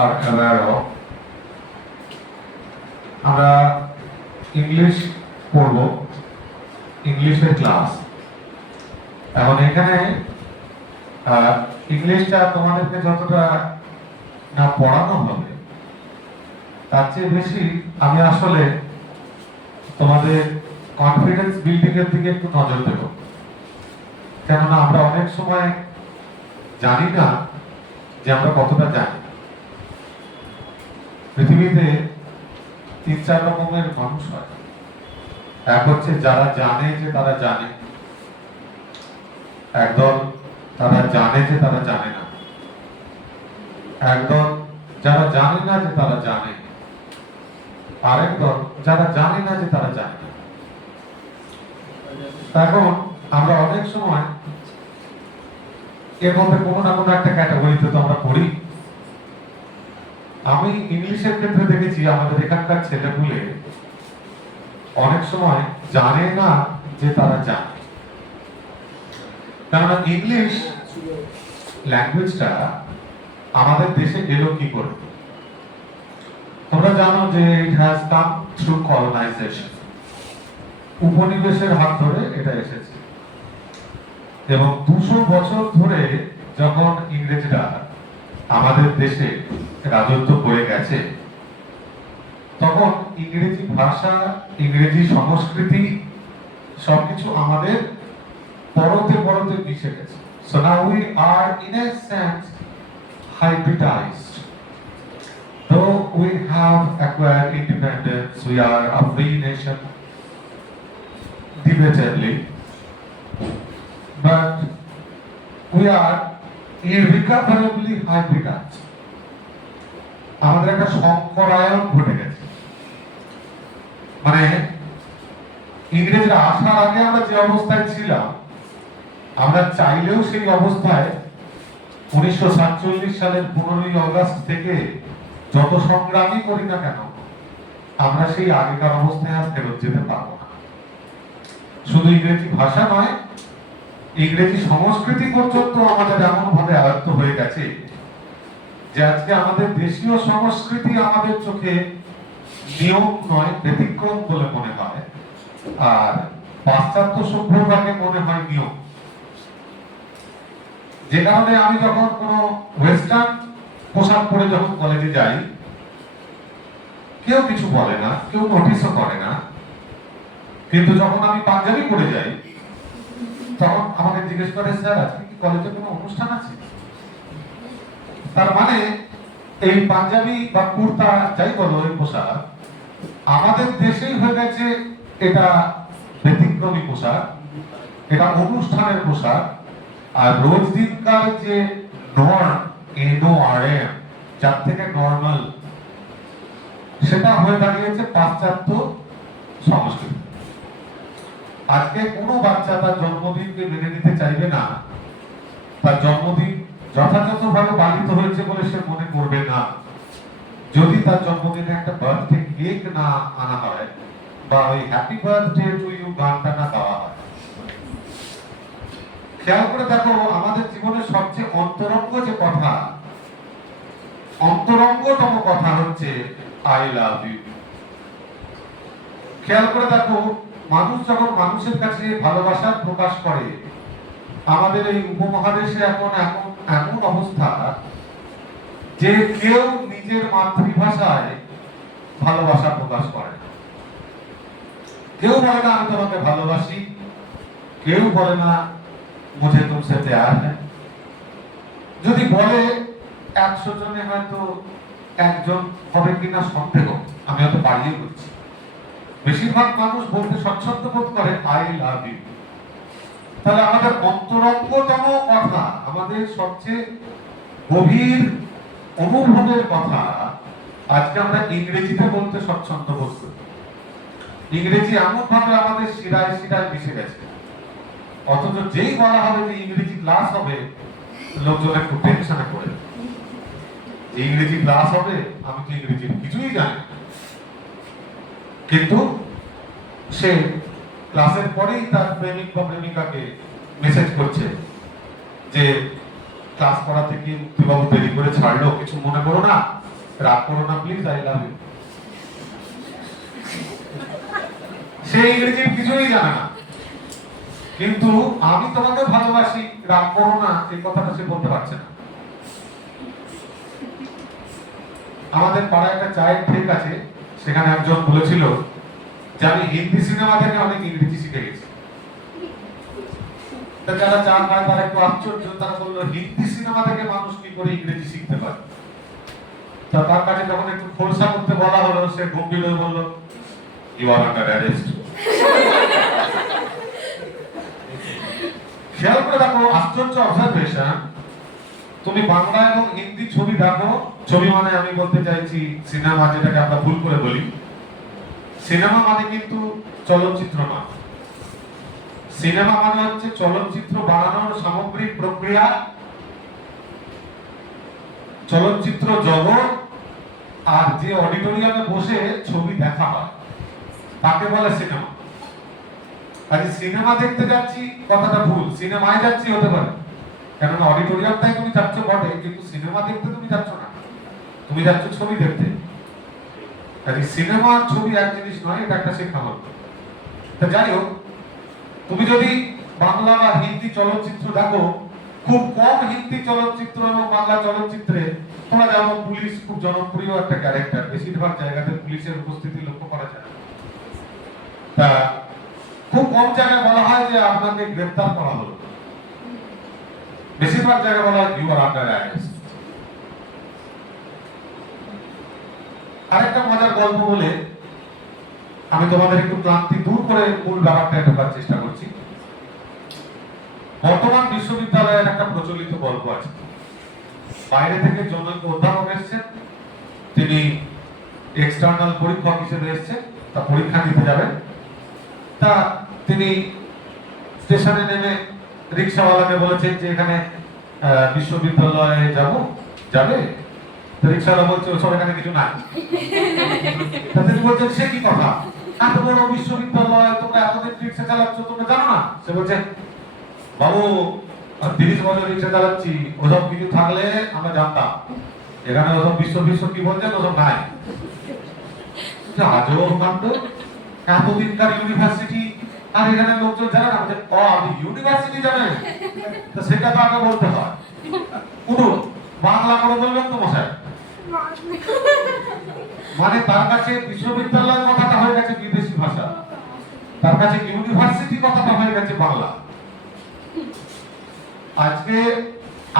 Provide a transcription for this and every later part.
are aware of, আমরা English পড়ব, ইংলিশের ক্লাস। এখন এখানে ইংলিশটা তোমাদেরকে যতটা না পড়ানো হবে তার চেয়ে বেশি আমি আসলে তোমাদের কনফিডেন্স বিল্ডিং এর দিকে একটু নজর দেব। কেননা আমরা অনেক সময় জানি না যে আমরা কতটা জানি। পৃথিবীতে 3-4 রকমের মানুষ হয়। এক হচ্ছে যারা জানে যে তারা জানে, একদল তারা জানে যে তারা জানে না, একদল যারা জানে না যে তারা জানে, আরেক দল যারা জানে না যে তারা জানে না। এখন আমরা অনেক সময় এর মধ্যে কোনো না কোনো একটা ক্যাটাগরিতে তো আমরা পড়ি। আমি ইংলিশের ক্ষেত্রে দেখেছি আমাদের এখানকার ছেলেপুলে অনেক সময় জানে না যে তারা জানে। কেননা ইংলিশ ল্যাঙ্গুয়েজটা আমাদের দেশে এলো কি করে? তোমরা জানো যে it has come through colonization, উপনিবেশের হাত ধরে এটা এসেছে। এবং 200 বছর ধরে যখন ইংরেজরা আমাদের দেশে রাজত্ব করে গেছে, তখন ইংরেজি ভাষা, ইংরেজি সংস্কৃতি সবকিছু আমাদের পরতে পরতে মিশে গেছে। So now we are in a sense hybridized. Though we have acquired independence, we are a free nation, debatably, but we are irrecoverably hybridized. আমাদের একটা সংকরায়ন ঘটে গেছে। মানে ইংরেজরা আসার আগে আমরা যে অবস্থায় ছিলাম, আমরা চাইলেও সেই অবস্থায় 1947 সালের 15ই আগস্ট থেকে যত সংগ্রামই করি না কেন, আমরা সেই আগেকার অবস্থায় আর ফেরত যেতে পারবো না। শুধু ইংরেজি ভাষা নয়, ইংরেজি সংস্কৃতি পর্যন্ত আমাদের এমন ভাবে আয়ত্ত হয়ে গেছে যে আজকে আমাদের দেশীয় সংস্কৃতি আমাদের চোখে নিয়ম নয়, ব্যতিক্রম বলে মনে হয়, আর পাশ্চাত্য সভ্যতাকে মনে হয় নিয়ম। যে কারণে আমি যখন কোনো ওয়েস্টার্ন পোশাক পরে যখন কলেজে যাই, কেউ কিছু বলে না, কেউ নোটিশও করে না। কিন্তু যখন আমি পাঞ্জাবি পরে যাই, তখন আমাকে জিজ্ঞেস করে, স্যার আজকে কি কলেজে কোনো অনুষ্ঠান আছে? তার মানে এই পাঞ্জাবি বা কুর্তা যাই বলো, এই পোশাক আমাদের দেশেই হয়ে গেছে এটা ব্যতিক্রমী পোশাক, এটা অনুষ্ঠানের পোশাক। আর রোজ দিনকার যে নর্ম, NORM, যার থেকে নর্মাল, সেটা হয়ে দাঁড়িয়েছে পাশ্চাত্য সংস্কৃতি। আজকে কোনো বাচ্চা তার জন্মদিনকে মেনে নিতে চাইবে না, তার জন্মদিন যথাযথভাবে পালিত হয়েছে বলে সে মনে করবে না, যদি তার জন্মদিনে একটা বার্থডে কেক না আনা হয় বা ওই হ্যাপি বার্থডে টু ইউ গানটা না গাওয়া হয়। খেয়াল করে দেখো, আমাদের জীবনের সবচেয়ে অন্তরঙ্গ যে কথা, অন্তরঙ্গতম কথা হচ্ছে আই লাভ ইউ। খেয়াল করে দেখো, মানুষ যখন মানুষের কাছে ভালোবাসা প্রকাশ করে, আমাদের এই উপমহাদেশে এখন এমন অবস্থা যে কেউ নিজের মাতৃভাষায় ভালোবাসা প্রকাশ করে। কেউ বলে না আমি তোমাকে ভালোবাসি, কেউ বলে না মুঝে তুমসে প্যার হ্যায়। যদি বলে 100 জনে হয়তো একজন হবে কিনা সন্দেহ, আমি হয়তো বাড়িয়ে বলছি। বেশিরভাগ মানুষ বলতে স্বচ্ছন্দ বোধ করে আই লাভ ইউ। তাহলে আমাদের অন্তরঙ্গতম কথা, আমাদের সবচেয়ে গভীর অনুভবের কথা আজকে আমরা ইংরেজিতে বলতে স্বচ্ছন্দ বোধ করি। ইংরেজি এমন ভাবে আমাদের শিরায় শিরায় মিশে গেছে, অথচ যেই বলা হবে যে ইংরেজি ক্লাস হবে, লোকজন একটু টেনশনে পড়ে। ইংরেজি ক্লাস হবে, আমি তো ইংরেজি কিছুই জানি না। কিন্তু সে ক্লাসের পরেই তার প্রেমিক বা প্রেমিকাকে মেসেজ করছে যে ক্লাস করা থেকে মুক্তিবাবু দেরি করে ছাড়লো, কিছু মনে করো না, রাগ করো না প্লিজ, আই লাভ ইউ। সে ইংরেজি কিছুই জানে না, কিন্তু আমি তোমাকে ভালোবাসি, রাগ করো না, এই কথাটা সে বলতে পারছে না। আমাদের পাড়ায় একটা চায়ের ঠিক আছে, সেখানে একজন বলেছিল যে আমি হিন্দি সিনেমা থেকে অনেক ইংরেজি শিখে গেছি। যারা চা খায় তারা একটু আশ্চর্য, তারা বললো হিন্দি সিনেমা থেকে মানুষ কি করে ইংরেজি শিখতে পারে। তার কাছে যখন একটু খোলসা করতে বলা হলো, সে গম্ভীর হয়ে বলল, ইউ আর আন্ডার অ্যারেস্ট। খেয়াল করে দেখো, আশ্চর্য অবজারভেশন। তুমি বাংলা এবং হিন্দি ছবি দেখো, ছবি মানে আমি বলতে চাইছি সিনেমা, যেটাকে আমরা ভুল করে বলি। সিনেমা মানে কিন্তু চলচ্চিত্র না। সিনেমা মানে হচ্ছে চলচ্চিত্র বানানোর সামগ্রিক প্রক্রিয়া, চলচ্চিত্র জগৎ, আর যে অডিটোরিয়ামে বসে ছবি দেখা হয় তাকে বলে সিনেমা। আজ সিনেমা দেখতে যাচ্ছি কথাটা ভুল, সিনেমায় যাচ্ছি হতে পারে, কেননা অডিটোরিয়ামটাই তুমি যাচ্ছ বটে, কিন্তু সিনেমা দেখতে তুমি যাচ্ছ না, তুমি যাচ্ছ ছবি দেখতে। কাজে সিনেমা আর ছবি এক জিনিস নয়, এটা একটা শিক্ষা হল। তা যাই হোক, তুমি যদি বাংলা বা হিন্দি চলচ্চিত্র দেখো, খুব কম হিন্দি চলচ্চিত্র এবং বাংলা চলচ্চিত্রে তোমরা যেমন পুলিশ খুব জনপ্রিয় একটা ক্যারেক্টার, বেশিরভাগ জায়গাতে পুলিশের উপস্থিতি লক্ষ্য করা যায়। তা খুব কম জায়গায় বলা হয় যে আপনাকে গ্রেফতার করা হলো, বেশিরভাগ জায়গায় বলা হয় ইউ আর আন্ডার অ্যারেস্ট। আরেকটা মজার গল্প বলে আমি তোমাদের একটু ক্লান্তি দূর করে মূল ব্যাপারটা ঢোকার চেষ্টা করছি। বর্তমান বিশ্ববিদ্যালয়ের একটা প্রচলিত গল্প আছে। বাইরে থেকে জনৈক অধ্যাপক এসেছেন, তিনি এক্সটার্নাল পরীক্ষক হিসেবে এসেছেন, তা পরীক্ষা দিতে যাবেন। তা তিনি স্টেশনে নেমে রিক্সাওয়ালাকে বলেছেন যে এখানে বিশ্ববিদ্যালয়ে যাবে। রিক্সাওয়ালা বলছে ওসব এখানে কিছু নাই। তিনি বলছেন সে কি কথা, এত বড় বিশ্ববিদ্যালয়, তোমরা এতদিন রিক্সা চালাচ্ছ, তোমরা জানো না? সে বলছে বাবু 30 বছর রিক্সা চালাচ্ছি, ওসব কিছু থাকলে আমরা জানতাম, এখানে ওসব বিশ্ব কি বলছেন ওসব নাই। আজব কাণ্ড, এতদিনকার ইউনিভার্সিটি আর এখানে লোকজন জানে না। আপনি ইউনিভার্সিটি জানেন? তো সেটা তো আগে বলতে হয়। উঠুন, বাংলা করে বলবেন তো মশাই। মানে তার কাছে বিশ্ববিদ্যালয় কথাটা হয়ে গেছে বিদেশি ভাষা, তার কাছে ইউনিভার্সিটি কথাটা হয়ে গেছে বাংলা। আজকে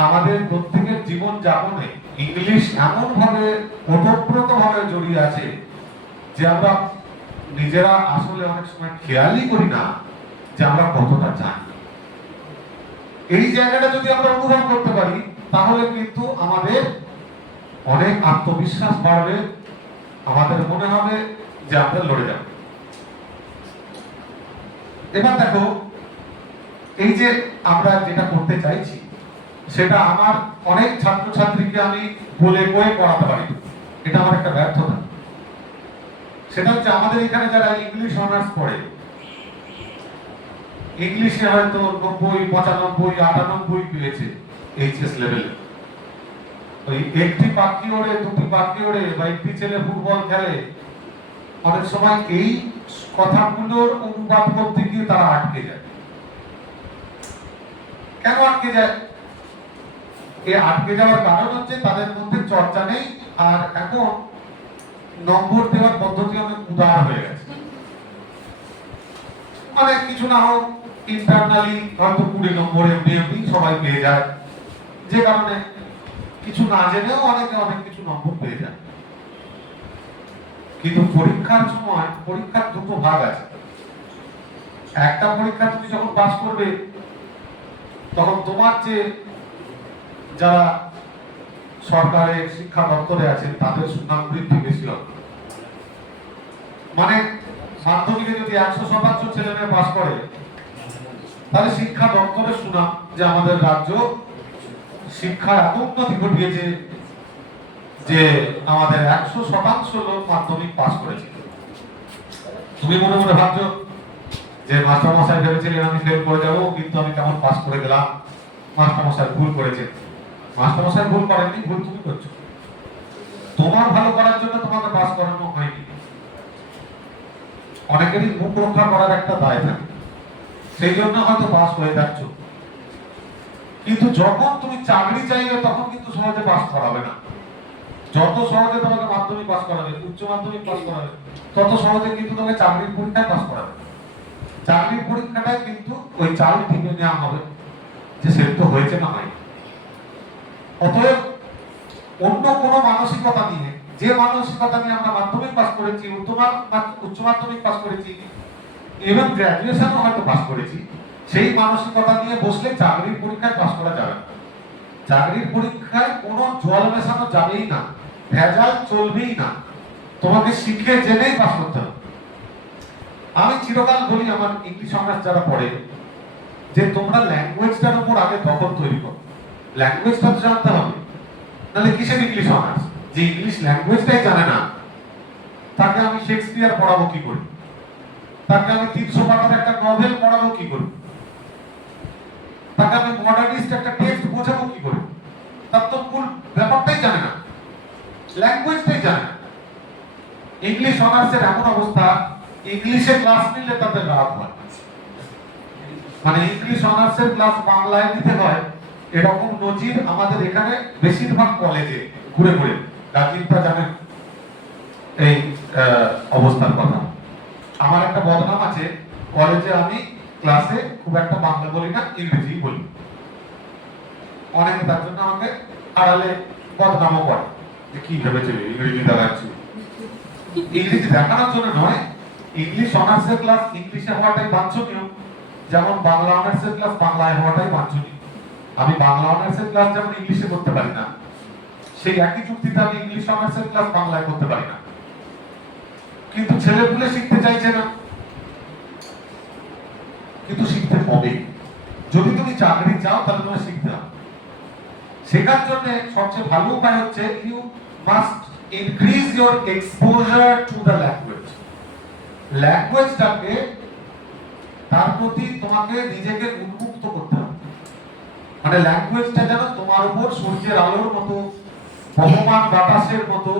আমাদের প্রত্যেকের জীবন যাপনে ইংলিশ এমন ভাবে ওতপ্রোত ভাবে জড়িয়ে আছে যে আমরা নিজেরা আসলে অনেক সময় খেয়ালই করি না যে আমরা কতটা জানি। এই জায়গাটা যদি আমরা অনুভব করতে পারি, তাহলে কিন্তু আমাদের অনেক আত্মবিশ্বাস বাড়বে, আমাদের মনে হবে যে আমরা লড়ে যাব। এবার দেখো, এই যে আমরা যেটা করতে চাইছি, সেটা আমার অনেক ছাত্রছাত্রীকে আমি বলে কয়ে পড়াতে পারি, এটা আমার একটা ব্যর্থতা। সেটা হচ্ছে আমাদের এখানে যারা ইংলিশ অনার্স পড়ে, ইংলিশে হয়তো 90, 95, 98 পেয়েছে এইচএস লেভেলে। ওই একটি পাখি ওড়ে, দুটি পাখি ওড়ে, বা একটি ছেলে ফুটবল খেলে, অনেক সময় এই কথাগুলোর অনুবাদ করতে গিয়ে তারা আটকে যায়। কেন আটকে যায়? এই আটকে যাওয়ার কারণ হচ্ছে তাদের মধ্যে চর্চা নেই, আর এখন নম্বর দেওয়ার পদ্ধতি অনেক উদার হয়ে গেছে। অনেক কিছু না হোক ইন্টারনালি হয়তো 20 নম্বর এমনি সবাই পেয়ে যায়, যে কারণে কিছু না জেনেও অনেকে অনেক কিছু নম্বর পেয়ে যায়। কিন্তু পরীক্ষার সময় পরীক্ষার দুটো ভাগ আছে। একটা পরীক্ষা তুমি যখন পাস করবে, তখন তোমার যে যারা সরকারের শিক্ষা দপ্তরে আছেন তাদের সুনাম বৃদ্ধি বেশি হবে। মানে মাধ্যমিকে যদি 100% ছেলে মেয়ে পাস করে, তাহলে শিক্ষা দপ্তরের সুনাম যে আমাদের রাজ্য শিক্ষা এত উন্নতি ঘটিয়েছে যে আমাদের 100% লোক মাধ্যমিক পাস করেছে। তুমি মনে মনে ভাবছো যে মাস্টারমশাই ভেবেছিলেন আমি ফেল করে যাবো, কিন্তু আমি কেমন পাস করে গেলাম, মাস্টারমশাই ভুল করেছে। মাস্টারমশাই ভুল করেননি, ভুল তুমি করছো। তোমার ভালো করার জন্য তোমাকে পাস করানো হয়নি। অনেকেরই মুখ রক্ষা করার একটা দায় থাকে, সেই জন্য হয়তো পাস হয়ে যাচ্ছ। কিন্তু যখন তুমি চাকরি চাইবে তখন কিন্তু সহজে পাস করাবে না। যত সহজে তোমাকে মাধ্যমিক পাস করাবে, উচ্চ মাধ্যমিক পাস করাবে, তত সহজে কিন্তু তোমাকে চাকরির পরীক্ষায় পাস করাবে। চাকরির পরীক্ষাটায় কিন্তু ওই চাল টিপে নেওয়া হবে যে সে তো হয়েছে না হয়। অতএব অন্য কোনো মানসিকতা নিয়ে, যে মানসিকতা নিয়ে আমরা মাধ্যমিক পাস করেছি, উচ্চ মাধ্যমিক পাস করেছি, এবং গ্র্যাজুয়েশনও হয়তো পাস করেছি, সেই মানসিকতা নিয়ে বসলে চাকরির পরীক্ষায় পাস করা যাবে না। চাকরির পরীক্ষায় কোনো জল মেশানো যাবেই না, ভেজাল চলবেই না, তোমাকে শিখে জেনেই পাস করতে হবে। আমি চিরকাল বলি আমার ইংলিশ অনার্স যারা পড়ে, যে তোমরা ল্যাঙ্গুয়েজটার উপর আগে দখল তৈরি করো। ল্যাঙ্গুয়েজটা তো জানতে হবে, নাহলে কিসের ইংলিশ অনার্স? যে ইংলিশ ল্যাঙ্গুয়েজটাই জানে না, তাকে আমি শেক্সপিয়ার পড়াবো কি করে? তাকে আমি 300 পাতার একটা নভেল পড়াবো কি করে? তাকে আমি মডার্নিস্ট একটা টেক্সট বোঝাবো কি করে? তার তো মূল ব্যাপারটাই জানে না, ল্যাঙ্গুয়েজটাই জানে না। ইংলিশ অনার্সের এমন অবস্থা, ইংলিশে ক্লাস নিলে তাদের রাগ হয়। মানে ইংলিশ অনার্সের ক্লাস বাংলায় নিতে হয়, এরকম নজির আমাদের এখানে বেশিরভাগ কলেজে ঘুরে ঘুরে, রাজীবটা জানেন এই অবস্থার কথা। আমার একটা বদনাম আছে, কলেজে আমি ক্লাসে খুব একটা বাংলা বলি না, ইংরেজি বলি। অনেকে তার জন্য আমাকে আড়ালে বদনামও করে যে কি ভেবেছিল ইংরেজি দেখাচ্ছি। ইংরেজি দেখানোর জন্য নয়, ইংলিশ অনার্সের ক্লাস ইংলিশে হওয়াটাই বাঞ্ছনীয়, যেমন বাংলা অনার্সের ক্লাস বাংলায় হওয়াটাই বাঞ্ছনীয়। আমি বাংলা অনার্সের ক্লাস যেমন ইংলিশে করতে পারি না, সেই একই যুক্তিতে আমি ইংলিশ অনার্সের ক্লাস বাংলায় করতে পারি না। কিন্তু ছেলেপুলে শিখতে চাইছে না, কিন্তু শিখতে হবে। যদি তুমি চাকরি চাও তাহলে তোমার শিখতে হবে। শেখার জন্য সবচেয়ে ভালো উপায় হচ্ছে you must increase your exposure to the language. ল্যাঙ্গুয়েজটাকে, তার প্রতি তোমাকে নিজেকে উন্মুক্ত করতে হবে। মানে ল্যাঙ্গুয়েজটা যেন তোমার উপর সূর্যের আলোর মতো, বহমান বাতাসের মতো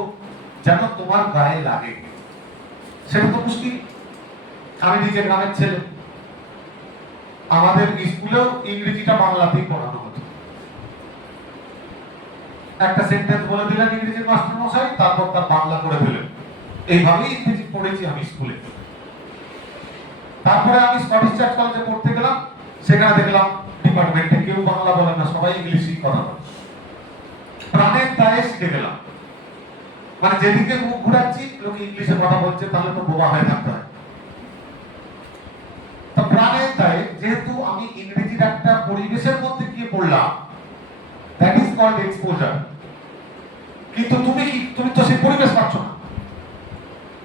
যেন তোমার গায়ে লাগে। সেটা তো মুশকিল। আমি নিজের গ্রামের ছেলে, আমাদের স্কুলেও ইংরেজিটা বাংলাতেই পড়ানো হতো। একটা সেন্টেন্স বলে দিলেন ইংরেজির মাস্টার মশাই, তারপর তার বাংলা করে দিলেন। এইভাবেই ইংরেজি পড়েছি আমি স্কুলে। তারপরে আমি স্কটিশ চার্চ কলেজে পড়তে গেলাম, সেখানে দেখলাম ডিপার্টমেন্টে কেউ বাংলা বলে না, সবাই ইংলিশই কথা বলে। প্রাণের দায়ে শিখে গেলাম। মানে যেদিকে মুখ ঘুরাচ্ছি লোকে ইংলিশে কথা বলছে, তাহলে তো বোবা হয়ে থাকতে হয়। তো প্রাণের দায়ে যেহেতু আমি ইংরেজির একটা পরিবেশের মধ্যে গিয়ে পড়লাম, দ্যাট ইজ কল্ড এক্সপোজার। কিন্তু তুমি তো সেই পরিবেশ পাচ্ছ না।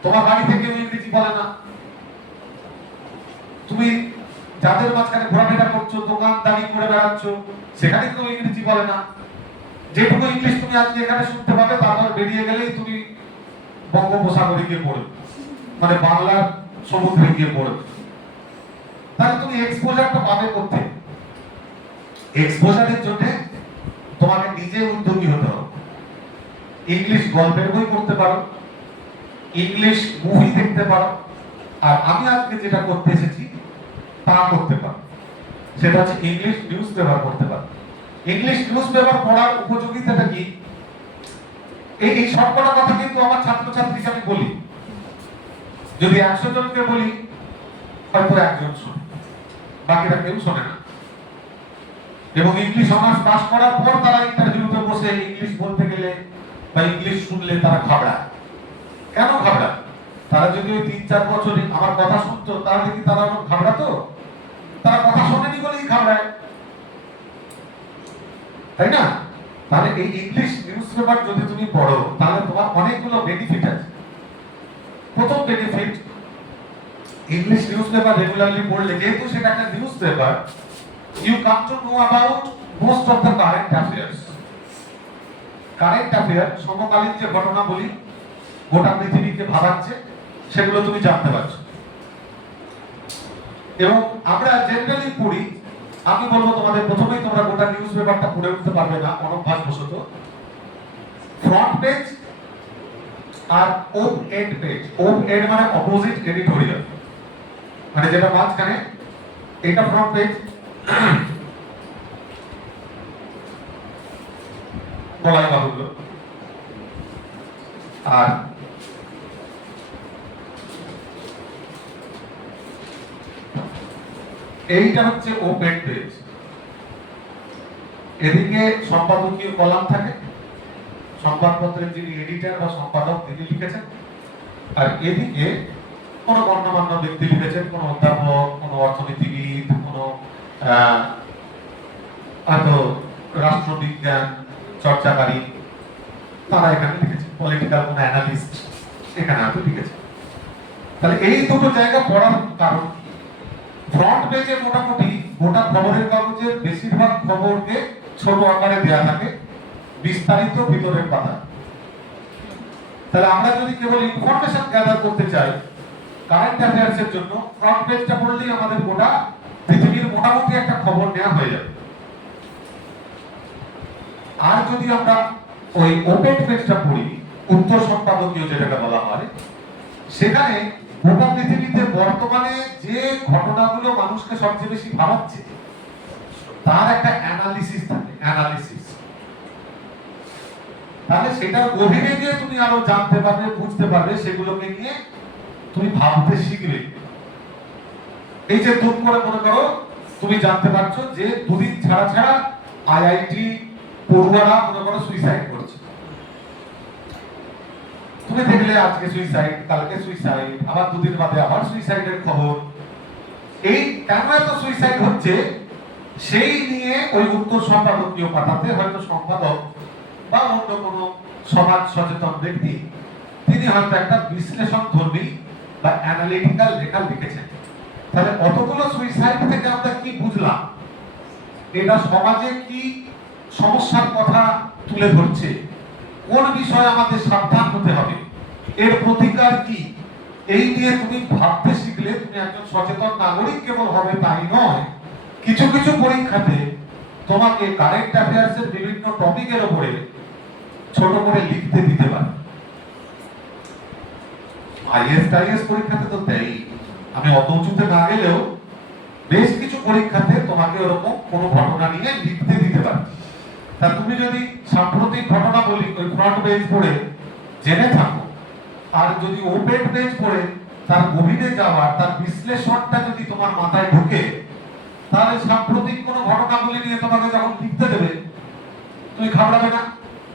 তোমার বাড়ি থেকে ইংরেজি বলে না, তুমি যাদের মাঝখানে ঘোরাফেরা করছো, দোকানদারি করে বেড়াচ্ছ, সেখানে কেউ ইংরেজি বলে না। যেটুকু ইংলিশ তুমি আজকে এখানে শুনতে পাবে, তারপর বেরিয়ে গেলেই তুমি বঙ্গোপসাগরে গিয়ে পড়বে, মানে বাংলার সমুদ্রে গিয়ে পড়বে। তাহলে তুমি এক্সপোজারটা পাবে কোথায়? এক্সপোজারের জন্য তোমাকে নিজে উদ্যোগী হতে হবে। ইংলিশ গল্পের বই পড়তে পারো, ইংলিশ মুভি দেখতে পারো, আর আমি আজকে যেটা করতে এসেছি তা করতে পারো। সেটা হচ্ছে ইংলিশ নিউজ পেপার পড়তে পারো। ইংলিশ নিউজ পেপার পড়ার উপযোগিতাটা কি? এই সবকটা কথা কিন্তু আমার ছাত্রছাত্রীকে আমি বলি। যদি 100 জনকে বলি, হয়তো একজন শোনে, বাকিরা কেউ শোনে না। এবং ইংলিশ অনার্স পাস করার পর তারা ইন্টারভিউতে বসে ইংলিশ বলতে গেলে বা ইংলিশ শুনলে তারা ঘাবড়ায়। কেন ঘাবড়ায়? তারা যদি ওই 3-4 বছর আমার কথা শুনতো, তাহলে কি তারা ঘাবড়াতো? তারা কথা শোনেনি বলেই ঘাবড়ায়, তাই না? তাহলে এই ইংলিশ নিউজ পেপার যদি তুমি পড়ো, তাহলে তোমার অনেকগুলো বেনিফিট আছে। প্রথম benefit, English news paper regularly পড়লে, যেহেতু সেটা একটা news paper, you come to know about most of the current affairs. Current affair, সমকালীন যে ঘটনা বলি, গোটা পৃথিবীকে ভাবাচ্ছে, সেগুলো তুমি জানতে পারছো। এবং আমরা জেনারেলি পড়ি, আমি বলবো তোমাদের প্রথমেই তোমরা গোটা নিউজ পেপারটা পড়ে উঠতে পারবে না অনভ্যাসবশত। ফ্রন্ট পেজ আর ওপ এন্ড পেজ। ওপ এন্ড মানে অপোজিট এডিটোরিয়াল, মানে যেটা মাঝখানে, এটা ফ্রন্ট পেজ, বলাই বাহুল্য। আর এইটা হচ্ছে ওপেন পেজ। এদিকে সম্পাদকীয় কলাম থাকে, সংবাদপত্রের যিনি এডিটর বা সম্পাদক তিনি লিখেছেন, আর এদিকে কোনো গণ্যমান্য ব্যক্তি লিখেছেন, কোনো অধ্যাপক, কোনো অর্থনীতিবিদ, কোনো হয়তো রাষ্ট্রবিজ্ঞান চর্চাকারী, তারা এখানে লিখেছে, পলিটিক্যাল কোনো অ্যানালিস্ট এখানে হয়তো লিখেছে। তাহলে এই দুটো জায়গা পড়ার কারণ, ফ্রন্ট পেজে মোটামুটি গোটা খবরের কাগজের বেশিরভাগ খবরকে ছোট আকারে দেয়া থাকে, বিস্তারিত ভিতরের পাতা। তাহলে আমরা যদি কেবল ইনফরমেশন গ্যাদার করতে চাই কারেন্ট অ্যাফেয়ার্সের জন্য, ফ্রন্ট পেজটা পড়লেই আমাদের গোটা পৃথিবীর মোটামুটি একটা খবর নেওয়া হয়ে যাবে। আর যদি আমরা ওই ওপেন পেজটা পড়ি, উত্তর সম্পাদকীয় যেটাকে বলা হয়, সেখানে গোটা পৃথিবীতে বর্তমানে যে ঘটনাগুলো মানুষকে সবচেয়ে বেশি ভাবাচ্ছে তার একটা অ্যানালিসিস থাকে, অ্যানালিসিস। তাহলে সেটার গভীরে গিয়ে তুমি আরো জানতে পারবে, বুঝতে পারবে, সেগুলোকে নিয়ে তুমি ভাবতে শিখবে। এই যে দুম করে মনে করো তুমি জানতে পারছো যে দুদিন ছাড়া ছাড়া আইআইটি পড়ুয়ারা মনে করো সুইসাইড করছে, তুমি দেখলে আজকে সুইসাইড, কালকে সুইসাইড, আবার দুদিন বাদে আবার সুইসাইডের খবর। এই কেন এত সুইসাইড হচ্ছে সেই নিয়ে ওই উত্তর সম্পাদকীয় পাতাতে হয়তো সম্পাদক বা অন্য কোনো সমাজ সচেতন ব্যক্তি তিনি হয়তো একটা বিশ্লেষণ ধর্মী বা অ্যানালিটিক্যাল লেখা লিখেছেন। তাহলে অতগুলো সুইসাইড থেকে আমরা কি বুঝলাম? এটা সমাজে কি সমস্যার কথা তুলে ধরছে, কোন বিষয়ে আমাদের সাবধান হতে হবে, এর প্রতিকার কি, এই নিয়ে তুমি ভাবতে শিখলে তুমি একজন সচেতন নাগরিক কেবল হবে তাই নয়, কিছু কিছু পরীক্ষাতে তোমাকে কারেন্ট অ্যাফেয়ার্সের বিভিন্ন টপিকের উপরে ছোট করে লিখতে দিতে পারে। আইএস পরীক্ষাতে তো তাই, আমি অত উঁচুতে না গেলেও বেশ কিছু পরীক্ষাতে তোমাকে ওরকম কোনো ঘটনা নিয়ে লিখতে দিতে পারে। তা তুমি যদি সাম্প্রতিক ঘটনা বলি ওই ফ্রন্ট পেজ পড়ে জেনে থাকো, আর যদি ওপেন পেজ পড়ে তার গভীরে যাওয়ার, তার বিশ্লেষণটা যদি তোমার মাথায় ঢুকে, তাহলে সাম্প্রতিক কোনো ঘটনাগুলি নিয়ে তোমাকে যখন লিখতে দেবে তুমি ঘাবড়াবে না,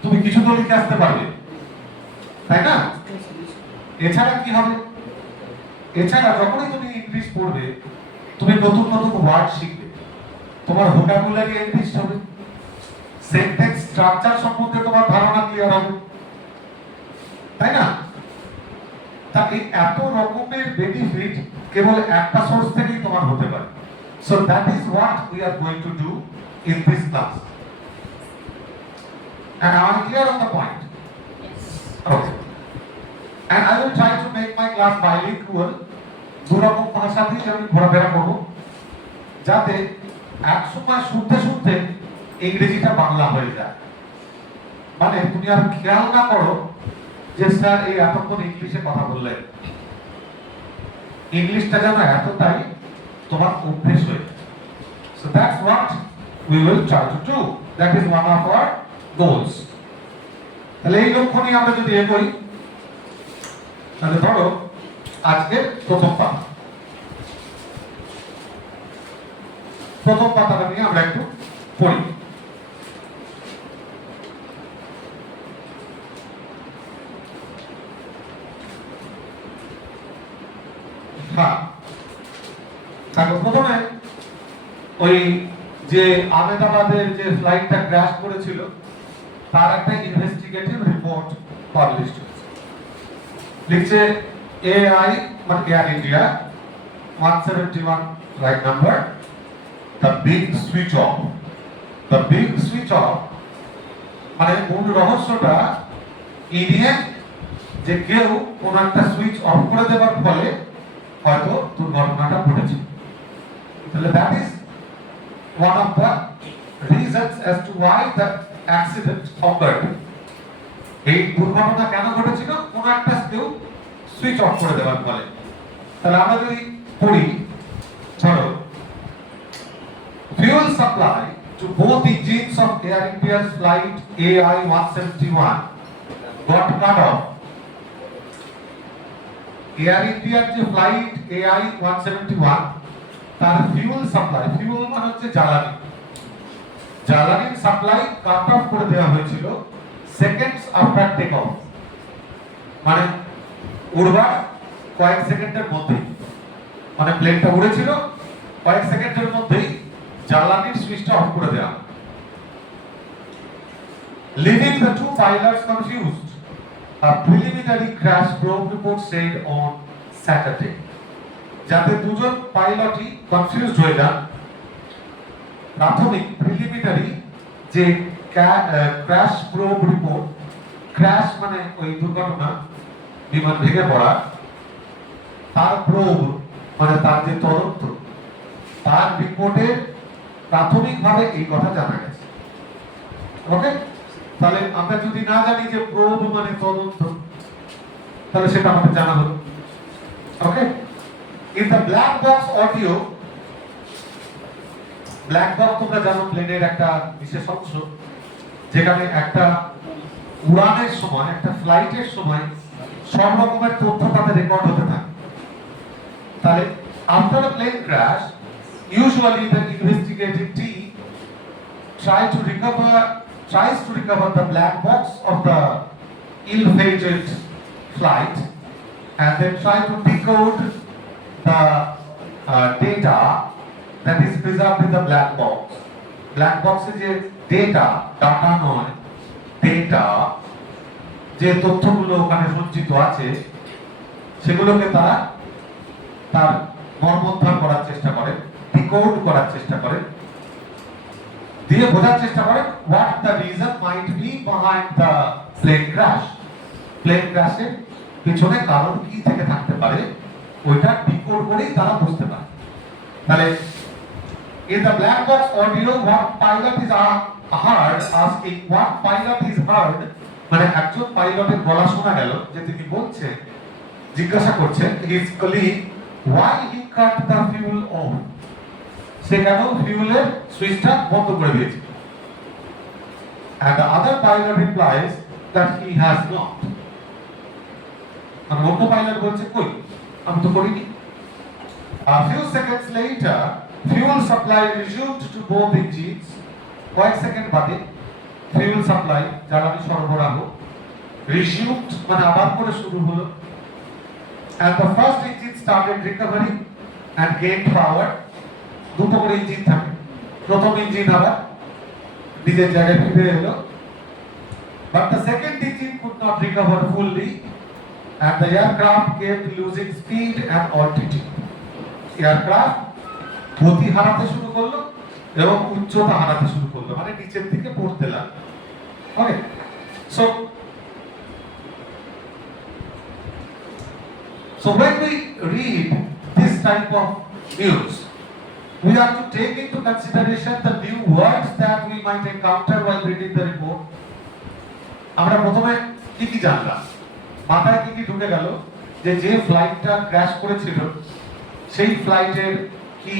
তুমি কিছু তো লিখে আসতে পারবে, তাই না? এছাড়া কি হবে? এছাড়া যখনই তুমি ইংলিশ পড়বে তুমি নতুন নতুন ওয়ার্ড শিখবে, তোমার ভোকাবুলারি এনরিচ হবে, সেন্টেন্স স্ট্রাকচার সম্বন্ধে তোমার ধারণা ক্লিয়ার হবে, তাই না? তাই এত রকমের বেনিফিট কেবল একটা সোর্স থেকেই তোমার হতে পারে। So that is what we are going to do in this class. And am I clear on the point? Yes. Okay. And I will try to make my class bilingual. দুরকম ভাষাতেই আমি ঘোরাফেরা করবো, যাতে এক সময় শুনতে শুনতে ইংরেজিটা বাংলা হয়ে যায়। মানে তুমি আর খেয়াল না করো যে স্যার এই এতক্ষণ ইংলিশে কথা বললেন, ইংলিশটা যেন এতটাই তোমার অভ্যেস হয়ে যায়। So that's what we will try to do. That is one of our goals. তাহলে এই লক্ষ্য নিয়ে আমরা যদি এগোই, তাহলে ধরো আজকের প্রথম পাতাটা নিয়ে আমরা একটু পড়ি। হ্যাঁ, তারপর প্রথমে ওই যে আহমেদাবাদের যে ফ্লাইটটা ক্র্যাশ করেছিল তার একটা ইনভেস্টিগেটিভ রিপোর্ট পাবলিশ হয়েছে। লিখছে এআই মানে air India 171 right number, the big switch off. The big switch off মানে মূল রহস্যটা ইন্ডিয়ান যে কেউ কোন একটা সুইচ অফ করে দেওয়ার ফলে হয়তো দুর্ঘটনাটা ঘটেছে। তাহলে that is one of the reasons as to why the accident occurred. এই দুর্ঘটনা কেন ঘটেছিল? কোন একটা কেউ সুইচ অফ করে দেওয়ার ফলে। তাহলে আমরা যদি পড়ি, ধরো fuel supply to both engines of Air India's flight AI-171 got cut off. Air Indiaর যে ফ্লাইট AI-171 তার ফিউল সাপ্লাই, ফিউল মানে হচ্ছে জ্বালানি, জ্বালানির সাপ্লাই কাট অফ করে দেওয়া হয়েছিল সেকেন্ডস আফটার টেক অফ, মানে উড়বার কয়েক সেকেন্ডের মধ্যেই, মানে প্লেনটা উড়েছিল কয়েক সেকেন্ডের মধ্যেই জ্বালানির সুইচটা অফ করে দেওয়া, leaving the two pilots confused. A preliminary crash probe report said on Saturday. যাতে দুজন পাইলটই কনফিউজড হয়ে যান, প্রাথমিক প্রিলিমিনারি যে ক্র্যাশ প্রোব রিপোর্ট, ক্র্যাশ মানে ওই দুর্ঘটনা, বিমান ভেঙে পড়া, তার প্রোব মানে তার যে তদন্ত, তার রিপোর্টে প্রাথমিকভাবে এই কথা জানা গেছে। ওকে, তাহলে আমরা যদি না জানি যে প্রোব মানে তদন্ত, তাহলে সেটা আমাদের জানা হলো। Okay, in the black box audio, black box তোমরা জানো প্লেনের একটা বিশেষ অংশ, যেখানে একটা উড়ানের সময়, একটা ফ্লাইটের সময় সব রকমের তথ্য তাতে রেকর্ড হতে থাকে। তাহলে after a plane crash, usually the investigative team tries to recover the black box of the ill-fated flight and then try to decode the data that is preserved in the black box. Black box is যে data নয়, data, যে তথ্যগুলো ওখানে সঞ্চিত আছে সেগুলোকে তারা তার মর্মোদ্ধার করার চেষ্টা করে, ডিকোড করার চেষ্টা করে, দিয়ে বোঝার চেষ্টা করে what the reason might be behind the plane crash. Plane ক্র্যাশের পিছনে কারণ কি থেকে থাকতে পারে ওইটা ডিকোড করেই তারা বুঝতে পারে। তাহলে in the black box audio what pilot is heard asking, what pilot is heard মানে একজন পাইলটের গলা শোনা গেল যে তিনি বলছেন, জিজ্ঞাসা করছেন his colleague why he cut the fuel off, সে কেন ফিউলের সুইচটা বন্ধ করে দিয়েছে, and the other pilot replies that he has not. আর অন্য পাইলট বলছে কই, আমি তো করিনি। A few seconds later fuel supply resumed to both engines. কয়েক সেকেন্ড বাদে fuel supply, জ্বালানি সরবরাহ, resumed মানে আবার করে শুরু হলো, and the first engine started recovering and gained power. দুটো করে ইঞ্জিন থাকে, প্রথম ইঞ্জিন আবার নিজের জায়গায় ফিরে এলো, but the second engine could not recover fully and the aircraft kept losing speed and altitude. Aircraft গতি হারাতে শুরু করলো এবং উচ্চতা হারাতে শুরু করলো, মানে নিচের দিকে পড়তে লাগলো। ওকে, so when we read this type of news, we have to take into consideration the new words that we might encounter while reading the report. আমরা প্রথমে কি কি জানলাম, মাথায় কি কি ঢুকে গেল, যে ফ্লাইটটা ক্র্যাশ করেছিল সেই ফ্লাইটের কি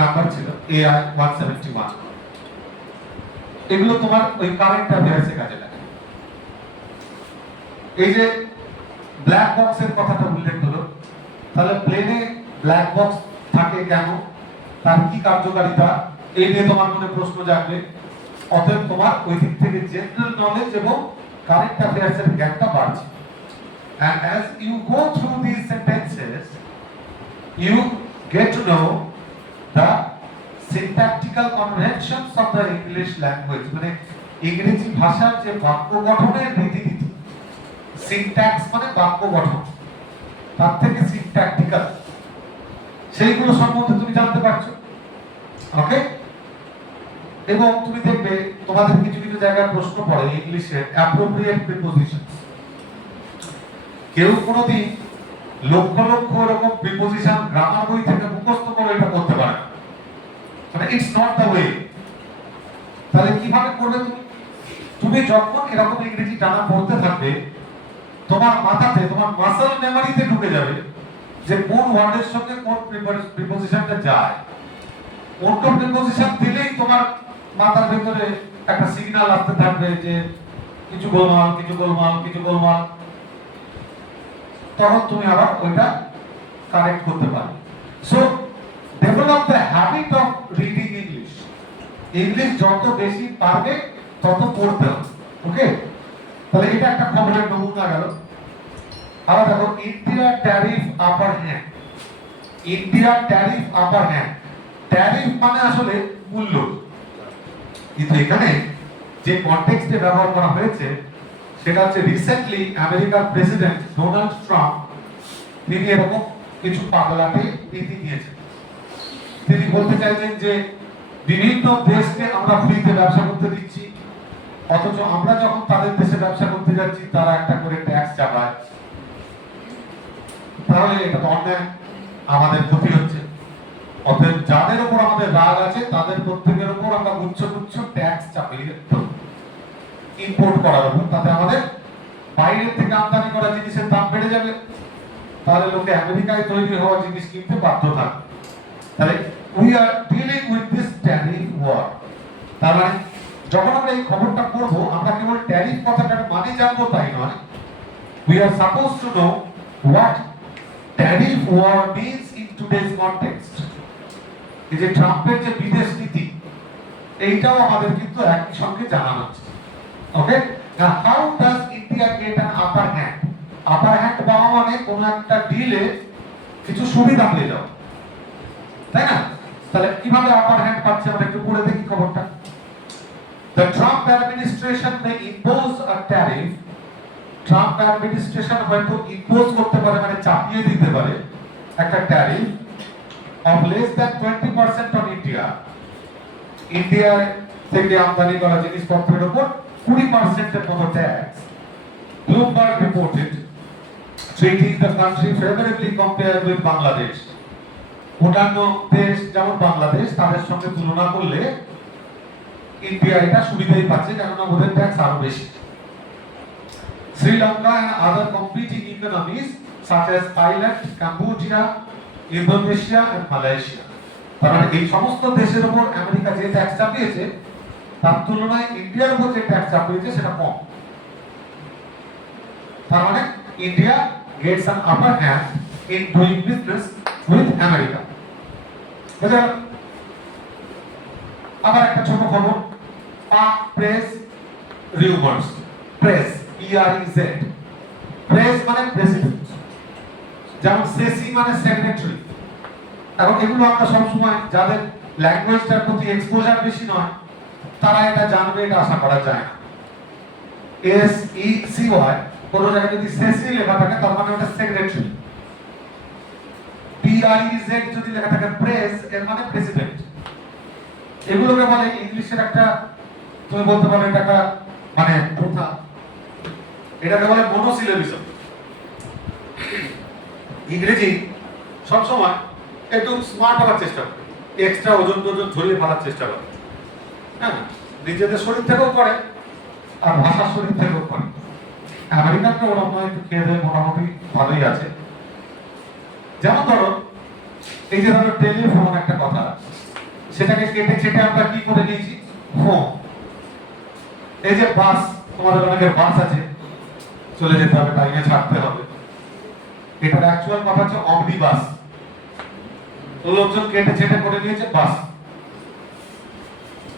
নাম্বার ছিল, AI-171। এগুলো তোমার ওই কারেন্ট অ্যাফেয়ার্সে কাজে লাগে। এই যে ব্ল্যাক বক্সের কথাটা উল্লেখ হলো, তাহলে প্লেনে ব্ল্যাক বক্স থাকে কেন, তার কি কার্যকারিতা, এই নিয়ে তোমার মনে প্রশ্ন জাগবে। অতএব তোমার ওই দিক থেকে জেনারেল নলেজ এবং কারেন্ট অ্যাফেয়ার্সের জ্ঞানটা বাড়ছে। And as you go through these sentences, you get to know the syntactical conventions of the English language, মানে ইংরেজি ভাষার যে বাক্য গঠনের রীতিনীতি, সিনট্যাক্স মানে বাক্য গঠন, তার থেকে সিনট্যাকটিক্যাল, সেইগুলো সম্বন্ধে তুমি জানতে পারছো। ওকে, এবং তুমি দেখবে তোমাদের কিছু কিছু জায়গায় প্রশ্ন পড়ে ইংলিশের অ্যাপ্রোপ্রিয়েট প্রিপোজিশনস। কেউ কোনোদিন লক্ষ লক্ষ এরকম প্রিপোজিশন গ্রামার বই থেকে মুখস্থ করে এটা করতে পারে না, মানে ইটস নট দ্য ওয়ে। তাহলে কিভাবে করবে তুমি? তুমি যখন এরকম ইংরেজি টানা পড়তে থাকবে, তোমার মাথাতে, তোমার মাসল মেমোরিতে ঢুকে যাবে যে কোন ওয়ার্ডের সঙ্গে কোন প্রিপজিশনটা যায়। অন্য প্রিপজিশন দিলেই তোমার মাথার ভেতরে একটা সিগন্যাল আসতে থাকবে যে কিছু গোলমাল, কিছু গোলমাল, কিছু গোলমাল। তখন তুমি আবার ওইটা কারেক্ট করতে পারবে। So develop the habit of reading English. English যত বেশি পারবে তত পড়তে হবে। ওকে, তাহলে এটা একটা খবরের নমুনা গেল। আবার দেখো, India tariff upper hand. India tariff upper hand, tariff মানে আসলে মূল্য, কিন্তু এখানে যে কনটেক্সটে ব্যবহার করা হয়েছে সেটা হচ্ছে রিসেন্টলি আমেরিকার প্রেসিডেন্ট ডোনাল্ড ট্রাম্প, তিনি এরকম কিছু পাগলাটে নীতি নিয়েছেন। তিনি বলতে চাইছেন যে বিভিন্ন দেশকে আমরা ফ্রিতে ব্যবসা করতে দিচ্ছি, অথচ আমরা যখন তাদের দেশে ব্যবসা করতে যাচ্ছি তারা একটা করে ট্যাক্স চাপায়। তাহলে এটা তো অন্যায়, আমাদের ক্ষতি হচ্ছে। অতএব যাদের উপর আমাদের রাগ আছে তাদের প্রত্যেকের উপর আমরা গুচ্ছ গুচ্ছ ট্যাক্স চাপিয়ে দেব ইম্পোর্ট করার উপর, তাতে আমাদের বাইরের থেকে আমদানি করা জিনিসের দাম বেড়ে যাবে। তাহলে লোকে আমেরিকায় তৈরি হওয়া জিনিস কিনতে বাধ্য থাকবে। তাহলে we are dealing with this tariff war. তার মানে যখন আমরা এই খবরটা পড়ব, আমরা কেবল ট্যারিফ কথাটার মানে জানবো তাই নয়, we are supposed to know what tariff war means in today's context. এই যে ট্রাম্পের যে বিদেশ নীতি, এইটাও আমাদের কিন্তু একই সঙ্গে জানা হচ্ছে। ওকে, now how does India get an upper hand? Upper hand পাওয়া মানে কোন একটা ডিলে কিছু সুবিধা পেয়ে যাও, তাই না? তাহলে কিভাবে আপার হ্যান্ড পাচ্ছে আমরা একটু পড়ে দেখি খবরটা। The Trump administration may impose a tariff. Trump administration হয়তো ইম্পোজ করতে পারে, মানে চাপিয়ে দিতে পারে একটা tariff of less than 20% on India. India থেকে আমদানি করা জিনিসপত্রের উপর 20% এর মতো tax. Bloomberg reported treating the country favorably compared with Bangladesh. অন্যান্য দেশ যেমন বাংলাদেশ, তাদের সঙ্গে তুলনা করলে ইন্ডিয়া এটা সুবিধাই পাচ্ছে, কেননা ওদের ট্যাক্স আরো বেশি। Sri Lanka and other competing economies such as Thailand, Cambodia, Indonesia and Malaysia. তার মানে এই সমস্ত দেশের উপর আমেরিকা যে ট্যাক্স চাপিয়েছে তার তুলনায় ইন্ডিয়ার উপর যে ট্যাক্স চাপিয়েছে সেটা কম। তার মানে India gets an upper hand in doing business with America. বুঝলেন? আবার একটা ছোট খবর, পাক press rumours. Press PREZ, press মানে প্রেসিডেন্ট, যেমন সেসি মানে সেক্রেটারি। এখন এগুলো আমরা সবসময় যাদের ল্যাঙ্গুয়েজটার প্রতি এক্সপোজার বেশি নয় তারা এটা জানবে, এটা আশা করা যায় না। SECY কোন জায়গায় যদি সেসি লেখা থাকে তার মানে ওটা সেক্রেটারি। PREZ যদি লেখা থাকে প্রেস, এর মানে প্রেসিডেন্ট। এগুলোকে বলে ইংলিশের একটা, তুমি বলতে পারো এটা একটা মানে প্রথা, এটাকে বলে মনোসিলেবিজম। ইংরেজি সবসময় একটু স্মার্ট হওয়ার চেষ্টা করে, এক্সট্রা ওজন টোজন ঝরিয়ে ফেলার চেষ্টা করে। হ্যাঁ, নিজেদের শরীর থেকেও করে আর ভাষার শরীর থেকেও করে। আমেরিকানরা ওরকম একটু খেয়ে দেয়, মোটামুটি ভালোই আছে। যেমন ধরো, এই যে ধরো টেলিফোন একটা কথা, সেটাকে কেটে ছেটে আমরা কি করে নিয়েছি, ফোন। এই যে বাস, তোমাদের অনেকের বাস আছে, চলে যেতে হবে, টাইমে ছাড়তে হবে, এটার অ্যাকচুয়াল কথা হচ্ছে অমনিবাস। লোকজন কেটে ছেটে করে নিয়েছে বাস।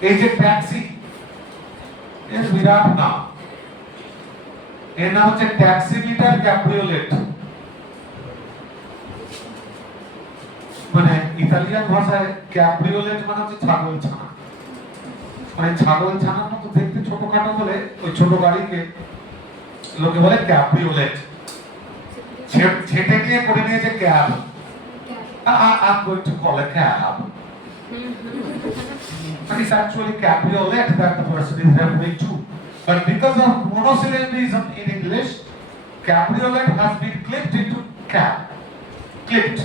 এই যে ট্যাক্সি, এর বিরাট নাম, এর নাম হচ্ছে ট্যাক্সি মিটার ক্যাপ্রিওলেট। মানে ইতালিয়ান ভাষায় ক্যাপ্রিওলেট মানে হচ্ছে ছাগল ছানা। মানে ছাগল ছানার মতো দেখতে ছোটখাটো বলে ওই ছোট গাড়িকে লোকে বলে ক্যাপ্রিওলেট। ছেটে নিয়ে করে নিয়েছে cab. I'm going to call a cab. But it's actually cabriolet that the person is referring to. But because of monosyllabism in English, cabriolet has been clipped into cab. Clipped.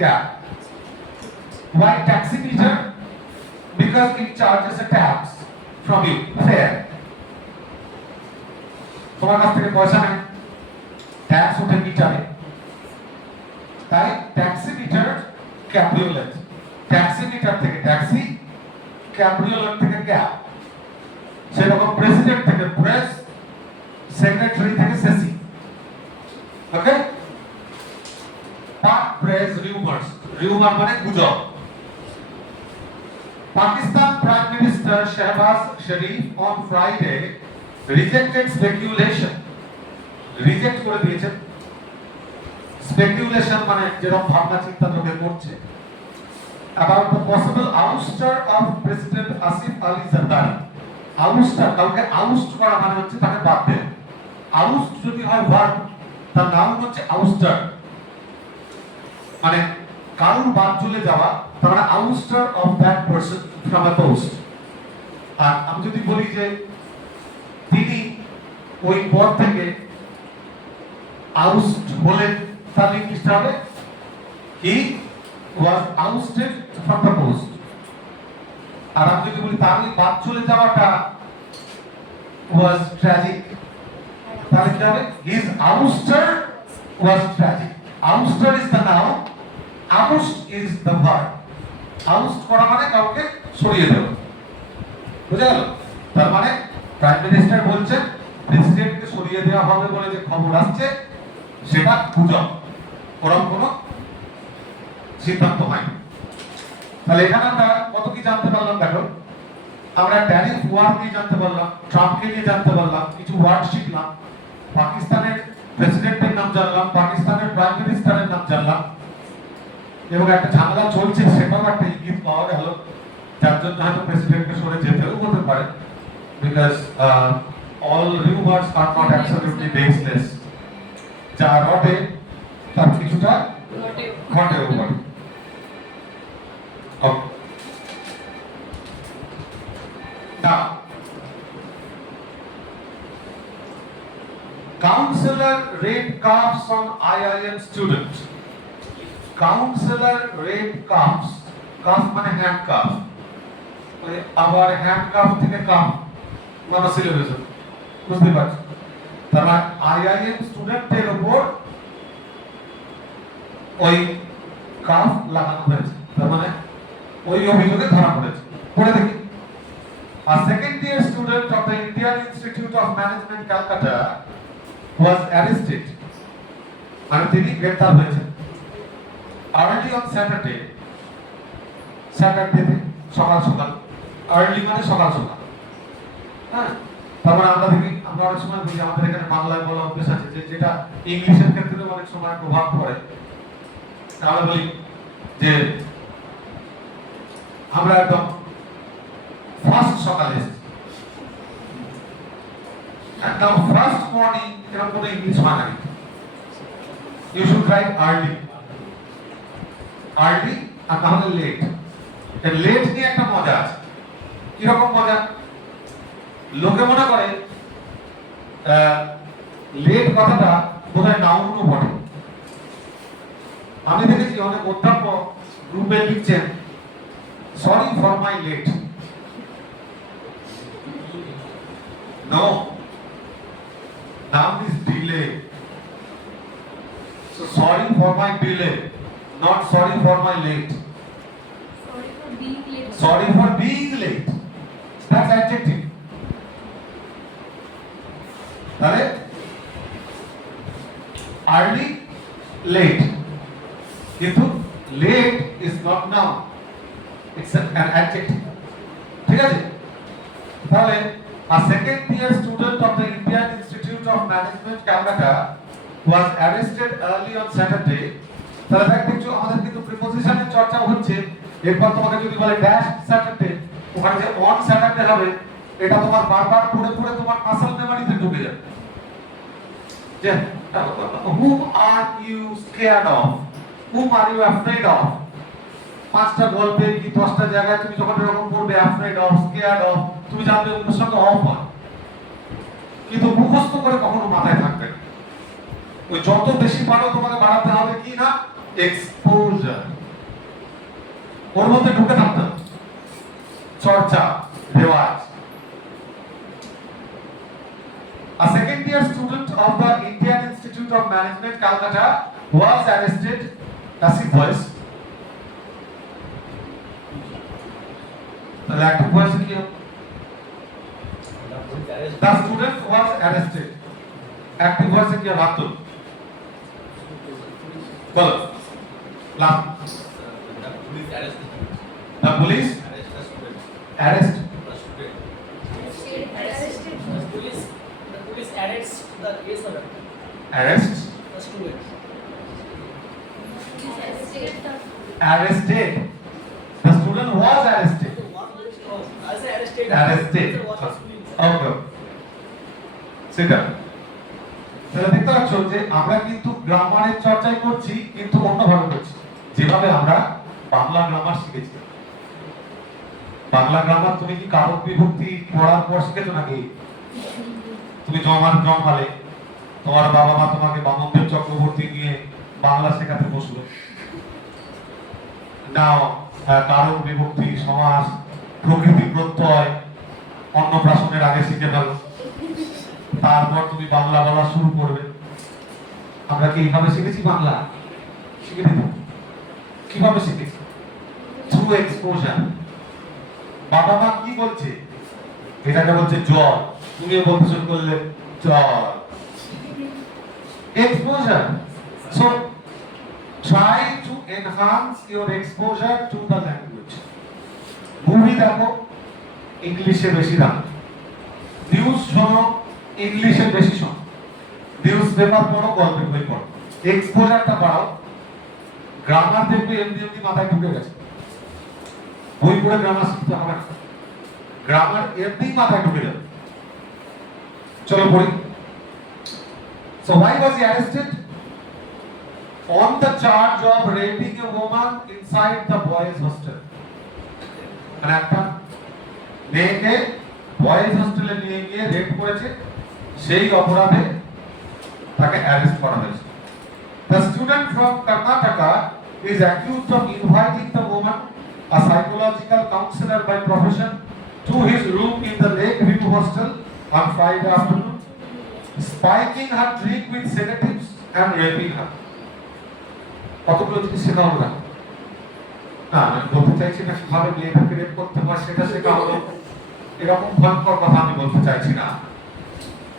Cab. Why taxi meter? Because it charges a tax from you, fare. তোমার কাছ থেকে পয়সা নেয়, tax ওঠে মিটারে, তাই taxi meter cabriolet, taxi meter থেকে taxi, cabriolet থেকে ক্যাব, সেরকম প্রেসিডেন্ট থেকে প্রেস, সেক্রেটারি থেকে সেসি। ওকে, পাক প্রেস রিউমার্স, রিউমার মানে গুজব। Pakistan Prime Minister Shehbaz Sharif on Friday rejected speculation, reject করে দিয়েছেন। স্পেকুলেশন মানে যেরকম ভাবনা চিন্তা লোকে করছে about the possible ouster of President Asif Ali Zardari। আউস্টার, কাউকে আউস্ট করা মানে হচ্ছে তাকে বাদ দেওয়া। আউস্ট যদি হয় ভার্ব, তার নাম হচ্ছে আউস্টার, মানে কারোর বাদ চলে যাওয়া, তার মানে ouster of that person from a post. আর আমি যদি বলি যে তিনি ওই পদ থেকে আউস্ট হলেন, তাহলে ইংলিশটা হবে হি ওয়াজ আউস্টেড ফ্রম দ্য পোস্ট। আর আমি যদি বলি তার ওই বাদ চলে যাওয়াটা ওয়াজ ট্র্যাজিক, তাহলে কি হবে his ouster was tragic. Ouster is the noun, oust is the verb. Oust করা মানে কাউকে সরিয়ে দেওয়া, বুঝা গেল? তার মানে প্রাইম মিনিস্টার বলছেন প্রেসিডেন্টকে সরিয়ে দেওয়া হবে বলে যে খবর আসছে সেটা গুজব, ওরকম কোনো সিদ্ধান্ত হয়নি। তাহলে এখানে আমরা কত কি জানতে পারলাম দেখো, আমরা ট্যারিফ ওয়ার নিয়ে জানতে পারলাম, ট্রাম্পকে নিয়ে জানতে পারলাম, কিছু ওয়ার্ড শিখলাম, পাকিস্তানের প্রেসিডেন্টের নাম জানলাম, পাকিস্তানের প্রাইম মিনিস্টারের নাম জানলাম, এবং একটা ঝামেলা চলছে সেটাও একটা ইঙ্গিত পাওয়া গেল, যার জন্য হয়তো প্রেসিডেন্টকে সরে যেতেও হতে পারে, because all rumors are not absolutely baseless। যা রটে তার কিছুটা ঘটেও বটে। Now, counselor rate cuffs on IIM student। Counselor rate cuffs, cuff মানে handcuff, আবার handcuff থেকে cuff মানে সিলেবাস, বুঝতে পারছো? তারা IIM স্টুডেন্টের উপর ওই কাফ লাগানো হয়েছে, তার মানে ওই অভিযোগে ধরা পড়েছে। পড়ে দেখি, a second year student of the Indian Institute of Management Calcutta was arrested, মানে তিনি গ্রেফতার হয়েছেন early on Saturday, স্যাটারডে সকাল সকাল, early মানে সকাল সকাল, হ্যাঁ। তারপরে আমরা দেখি, আমরা অনেক সময় বলি, আমাদের এখানে বাংলায় বলা অভ্যেস আছে যে যেটা ইংলিশের ক্ষেত্রে অনেক সময় প্রভাব পড়ে, তাহলে বলি যে আমরা একদম ফার্স্ট সকালে এসেছি, একদম ফার্স্ট মর্নিং, এরকম কোনো ইংলিশ হয় না। You should write early, early আর তাহলে লেট। লেট নিয়ে একটা মজা আছে। কিরকম মজা? লোকে মনে করে লেট কথাটা বোধহয় নাউনও বটে। আমি দেখেছি অনেক অধ্যাপক গ্রুপে লিখছেন sorry for my late. No, noun is delay. So sorry for my delay, not sorry for my late. Sorry for being late. Sorry for being late. That's adjective. তাহলে early, late, কিন্তু late is not noun, it's an adjective, ঠিক আছে? তাহলে a second year student of the Indian Institute of Management Calcutta was arrested early on Saturday। তাহলে দেখছো আমাদের কিন্তু প্রিপজিশনের চর্চা হচ্ছে। এরপর তোমাকে যদি বলে ড্যাশ স্যাটারডে, ওখানে যে অন স্যাটারডে হবে, এটা তোমার বারবার পড়ে পড়ে তোমার মাসল মেমোরিতে ঢুকে যাবে। যে whom are you scared of, whom are you afraid of, পাঁচটা গল্পে কি 10টা জায়গায় তুমি যখন এরকম পড়বে afraid of, scared of, তুমি জানবে ওর সঙ্গে অফ হয়, কিন্তু মুখস্থ করে কখনো মাথায় থাকবে না। ওই যত বেশি পারো তোমাকে বাড়াতে হবে কি না, এক্সপোজার, ওর মধ্যে ঢুকে থাকতে হবে, চর্চা, রেওয়াজ। A second year of the Indian Institute of Management, Calcutta, was arrested. Passive voice. The active voice here. The student was arrested. Active voice here. Ratul. Well, last. The police arrest. Arrested. The police arrests the case of Arrest. the student. Arrested. The student was arrested. I say arrested. Arrested. What is means? Okay. সেটা তাহলে দেখতে পাচ্ছ যে আমরা কিন্তু গ্রামারের চর্চাই করছি কিন্তু অন্যভাবে করছি যেভাবে আমরা বাংলা গ্রামার শিখেছি বাংলা গ্রামার তুমি কি কারক বিভক্তি পড়ার পর শিখেছো নাকি তুমি জন্মালে তোমার বাবা মা তোমাকে বামনদেব চক্রবর্তী নিয়ে বাংলা শেখাতে বসলো নাও কারক বিভক্তি সমাস প্রকৃতি প্রত্যয় অন্নপ্রাশনের আগে শিখে ফেলো তারপর তুমি বাংলা বলা শুরু করবে আমরা কি এইভাবে শিখেছি বাংলা শিখে দিত কিভাবে শিখেছি থ্রু এক্সপোজার বাবা মা কি বলছে এটাকে বলছে জল তুমিও বলতে শুরু করলে জল exposure so try to enhance your exposure to the language movie দেখো ইংলিশে বেশি দেখো নিউজ শোনো ইংলিশে বেশি শোনো নিউজ পেপার পড়ো গল্পের বই পড়ো এক্সপোজারটা বাড়াও গ্রামার দেখবে এমনি এমনি মাথায় ঢুকে গেছে বই পড়ে গ্রামার শিখতে হবে না গ্রামার এমনি মাথায় ঢুকে যাবে চলো পড়ি So why was he arrested? On the charge of raping a woman inside the boys' hostel. মানে একটা মেয়েকে বয়েজ হোস্টেলে নিয়ে গিয়ে রেপ করেছে সেই অপরাধে তাকে অ্যারেস্ট করা হয়েছে The student from Karnataka is accused of inviting the woman, a psychological counselor by profession, to his room in the Lakeview hostel on Friday afternoon, spiking her drink with sedatives and raping her. কতগুলো জিনিস শেখা হলো না আমি বলতে চাইছি না কিভাবে মেয়েটাকে রেপ করতে হয় সেটা শেখা হলো এরকম ভয়ঙ্কর কথা আমি বলতে চাইছি না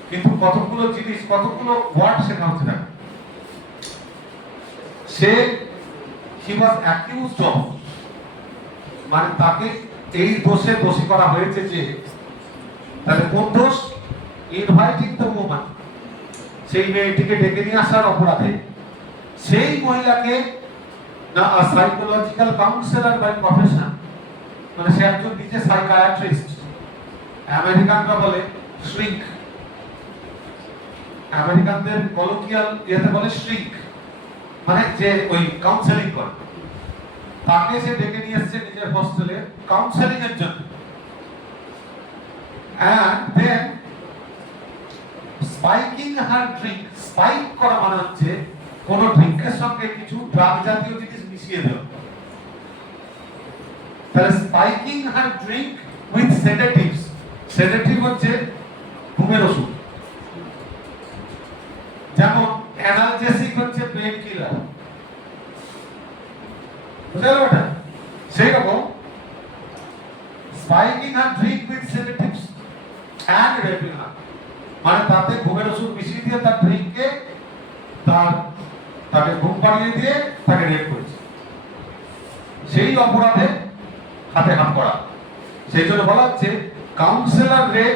কিন্তু কতগুলো জিনিস কতগুলো ওয়ার্ড শেখা হচ্ছে না সে he was accused of মানে তাকে এই দোষে দোষী করা হয়েছে যে তাহলে কোন দোষ ইনভাইটিং দ্য ওম্যান সেই মেয়েটিকে ডেকে নিয়ে আসার অপরাধে সেই মহিলাকে না সাইকোলজিক্যাল কাউন্সিলর বাই প্রফেশন মানে সে একজন নিজে সাইকিয়াট্রিস্ট আমেরিকানরা বলে শ্রিঙ্ক আমেরিকানদের কলোকিয়াল ইয়েতে বলে শ্রিঙ্ক মানে যে ওই কাউন্সেলিং করে তাকে সে ডেকে নিয়ে এসেছে নিজের হোস্টেলে কাউন্সেলিং এর জন্য and then স্পাইকিং her drink spike করা মানে হচ্ছে কোন ড্রিঙ্কের সঙ্গে কিছু ড্রাগ জাতীয় জিনিস মিশিয়ে দেওয়া তাহলে spiking her drink with sedatives sedative হচ্ছে ঘুমের ওষুধ যেমন অ্যানালজেসিক হচ্ছে পেইন কিলার বুঝলে ওটা সেই রকম spiking her drink with sedatives and raping her মানে তাতে ঘুমের ওষুধ মিশিয়ে দিয়ে তার ড্রিঙ্ককে তাকে ঘুম পাড়িয়ে দিয়ে তাকে রেপ করেছে সেই অপরাধে হাতে হাত করা সেই জন্য বলা হচ্ছে councillor rape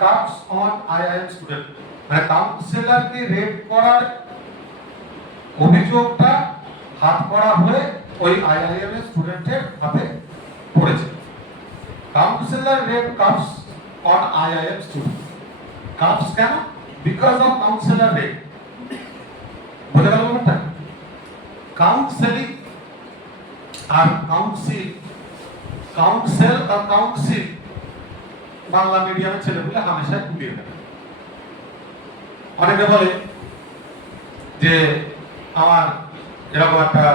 cups on IIM student মানে কাউন্সিলরকে রেপ করার অভিযোগটা হাত করা হয়ে ওই আইআইএম এর স্টুডেন্টের হাতে পড়েছে councillor rape cups on IIM student. Cups কেন? Because of counselor rape. বোঝা গেল ব্যাপারটা? Counseling আর counsel আর counsel বাংলা মিডিয়ামের ছেলেগুলো হামেশা গুলিয়ে দেবে অনেকে বলে যে আমার এরকম একটা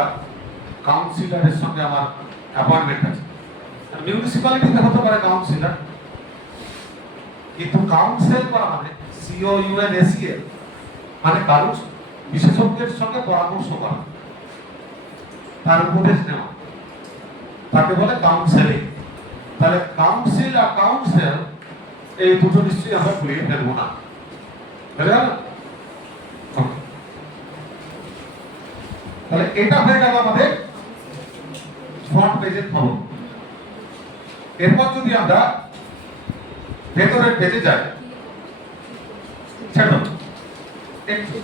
কাউন্সিলরের সঙ্গে আমার অ্যাপয়েন্টমেন্ট আছে মিউনিসিপ্যালিটিতে হতে পারে কাউন্সিলর কিন্তু কাউন্সেল করা মানে COUNSEL মানে কারোর বিশেষজ্ঞের সঙ্গে পরামর্শ করা, তার উপদেশ নেওয়া, তাকে বলে কাউন্সেলিং। তাহলে কাউন্সিল আর কাউন্সেল এই দুটো নিশ্চয়ই আমরা ঘুরিয়ে ফেলবো না, বুঝে গেল? তাহলে এটা হয়ে গেল আমাদের ফ্রন্ট পেজের খবর। এরপর যদি আমরা ভেতরের পেজে যাই, ছেড়ো একটু।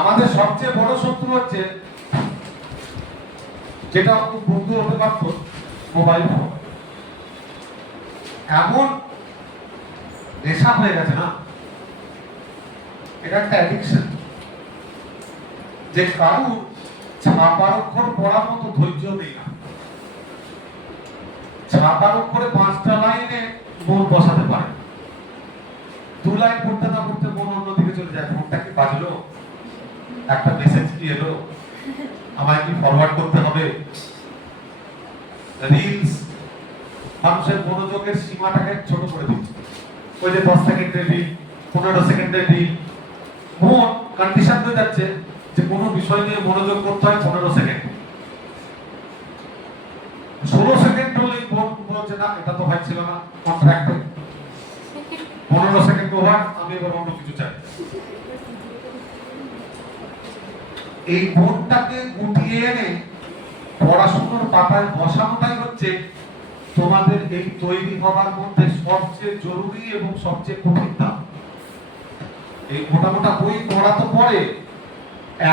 আমাদের সবচেয়ে বড় শত্রু হচ্ছে, যেটা খুব বন্ধু হতে পারত, মোবাইল ফোন। এমন নেশা হয়ে গেছে না, এটা একটা অ্যাডিকশন, যে কারু ছাপার অক্ষর পড়ার মতো ধৈর্য নেই না। ছাপার অক্ষরে 5টা লাইনে মন বসাতে পারে, 2 লাইন পড়তে না পড়তে মন অন্যদিকে চলে যায়। ফোনটা কি বাজলো, একটা মেসেজ কি এলো, আমায় কি ফরওয়ার্ড করতে হবে, রিলস মানুষের মনোযোগের সীমাটাকে ছোট করে দিচ্ছে। ওই যে 10 সেকেন্ডের রিল, 15 সেকেন্ডের রিল, মন কন্ডিশন হয়ে যাচ্ছে যে কোনো বিষয় নিয়ে মনোযোগ করতে হয় 15 সেকেন্ড। 16 সেকেন্ড হলেই মন বলছে না, এটা তো হচ্ছিল না, কন্ট্রাক্টে 15 সেকেন্ড ওভার, আমি এবার অন্য কিছু চাই। এই মনটাকে গুটিয়ে এনে পড়াশোনার পাতায় বসানোটাই হচ্ছে তোমাদের এই তৈরি হবার মধ্যে সবচেয়ে জরুরি এবং সবচেয়ে কঠিন ধাপ। এই মোটা বই পড়া তো পড়ে,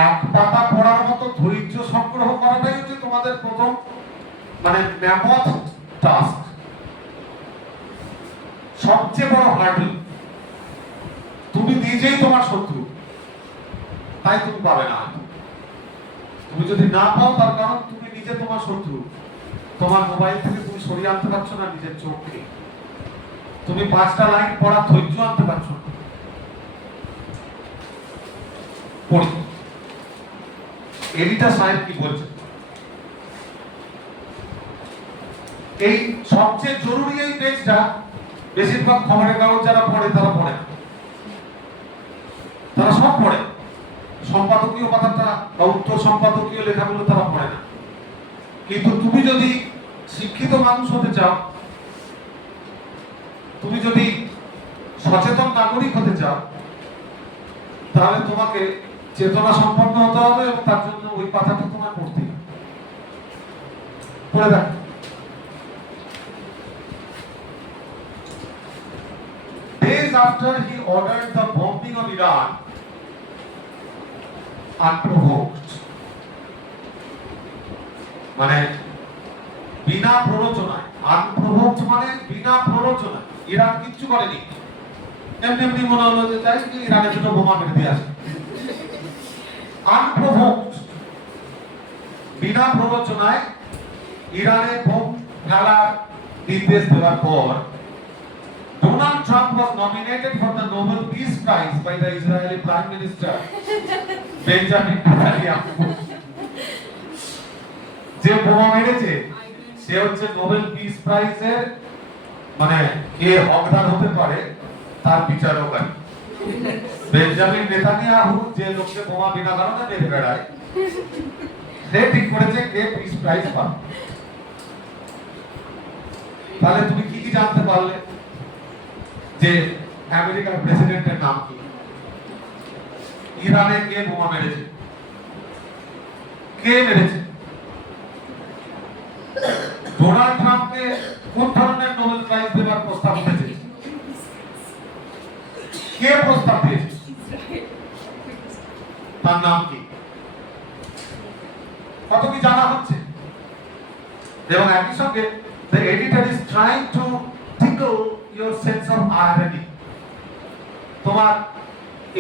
এক পাতা পড়ার মতো ধৈর্য সংগ্রহ করাটাই হচ্ছে তোমাদের প্রথম মানে ম্যামথ টাস্ক, সবচেয়ে বড় হার্ডল। তুমি নিজেই তোমার শত্রু, তাই তুমি পাবে না। তুমি যদি না পাও, তার কারণ তুমি নিজে তোমার শত্রু। তোমার মোবাইল থেকে তুমি সরিয়ে আনতে পারছো না নিজের চোখকে, তুমি 5টা লাইন পড়ার ধৈর্য আনতে পারছো না। পড়ি এডিটর সাহেব কি বলছে, এই সবচেয়ে জরুরি এই পেজটা বেশিরভাগ খবরের কাগজ যারা পড়ে তারা পড়ে না, তারা সব পড়ে, সম্পাদকীয় পাতাটা বা উত্তর সম্পাদকীয় লেখাগুলো তারা পড়ে না। কিন্তু তুমি যদি শিক্ষিত মানুষ হতে চাও, তুমি যদি সচেতন নাগরিক হতে চাও, তাহলে তোমাকে চেতনা সম্পন্ন হতে হবে এবং তার জন্য ওই পাতাটা তোমার পড়তে হবে। পড়ে দেখো, days after he ordered the bombing of Iran unprovoked, মানে বিনা প্ররোচনায়, আনপ্রভোকড মানে বিনা প্ররোচনায়। ইরান কিচ্ছু করেনি, এমনি এমনি মনে হলো যে তাই কি ইরানে দুটো বোমা মেরে দিয়ে আসে। আনপ্রভোকড, বিনা প্ররোচনায় ইরানে বোম ফেলার নির্দেশ দেওয়ার পর Donald Trump was nominated for the Nobel Peace Prize by the Israeli Prime Minister Benjamin Netanyahu. যে বোমা মেরেছে সে হচ্ছে নোবেল পিস প্রাইজের মানে কে হকদার হতে পারে তার বিচারক। বেঞ্জামিন নেতানিয়াহু যে লোককে বোমা বিনা কারণে মেরে বেড়ায়, সে ঠিক করেছে কে পিস প্রাইজ পাবে। তাহলে তুমি কি কি জানতে পারলে, যে আমেরিকার প্রেসিডেন্টের নাম কি, ইরানে কে বোমা মেরেছে, কে মেরেছে, ডোনাল্ড ট্রাম্পকে কোন ধরনের নোবেল প্রাইজ দেওয়ার প্রস্তাব উঠেছে, কে প্রস্তাব দিয়েছে, তার নাম কি, কত কি জানা হচ্ছে। এবং একই সঙ্গে the editor is trying to tickle your sense of irony. তোমার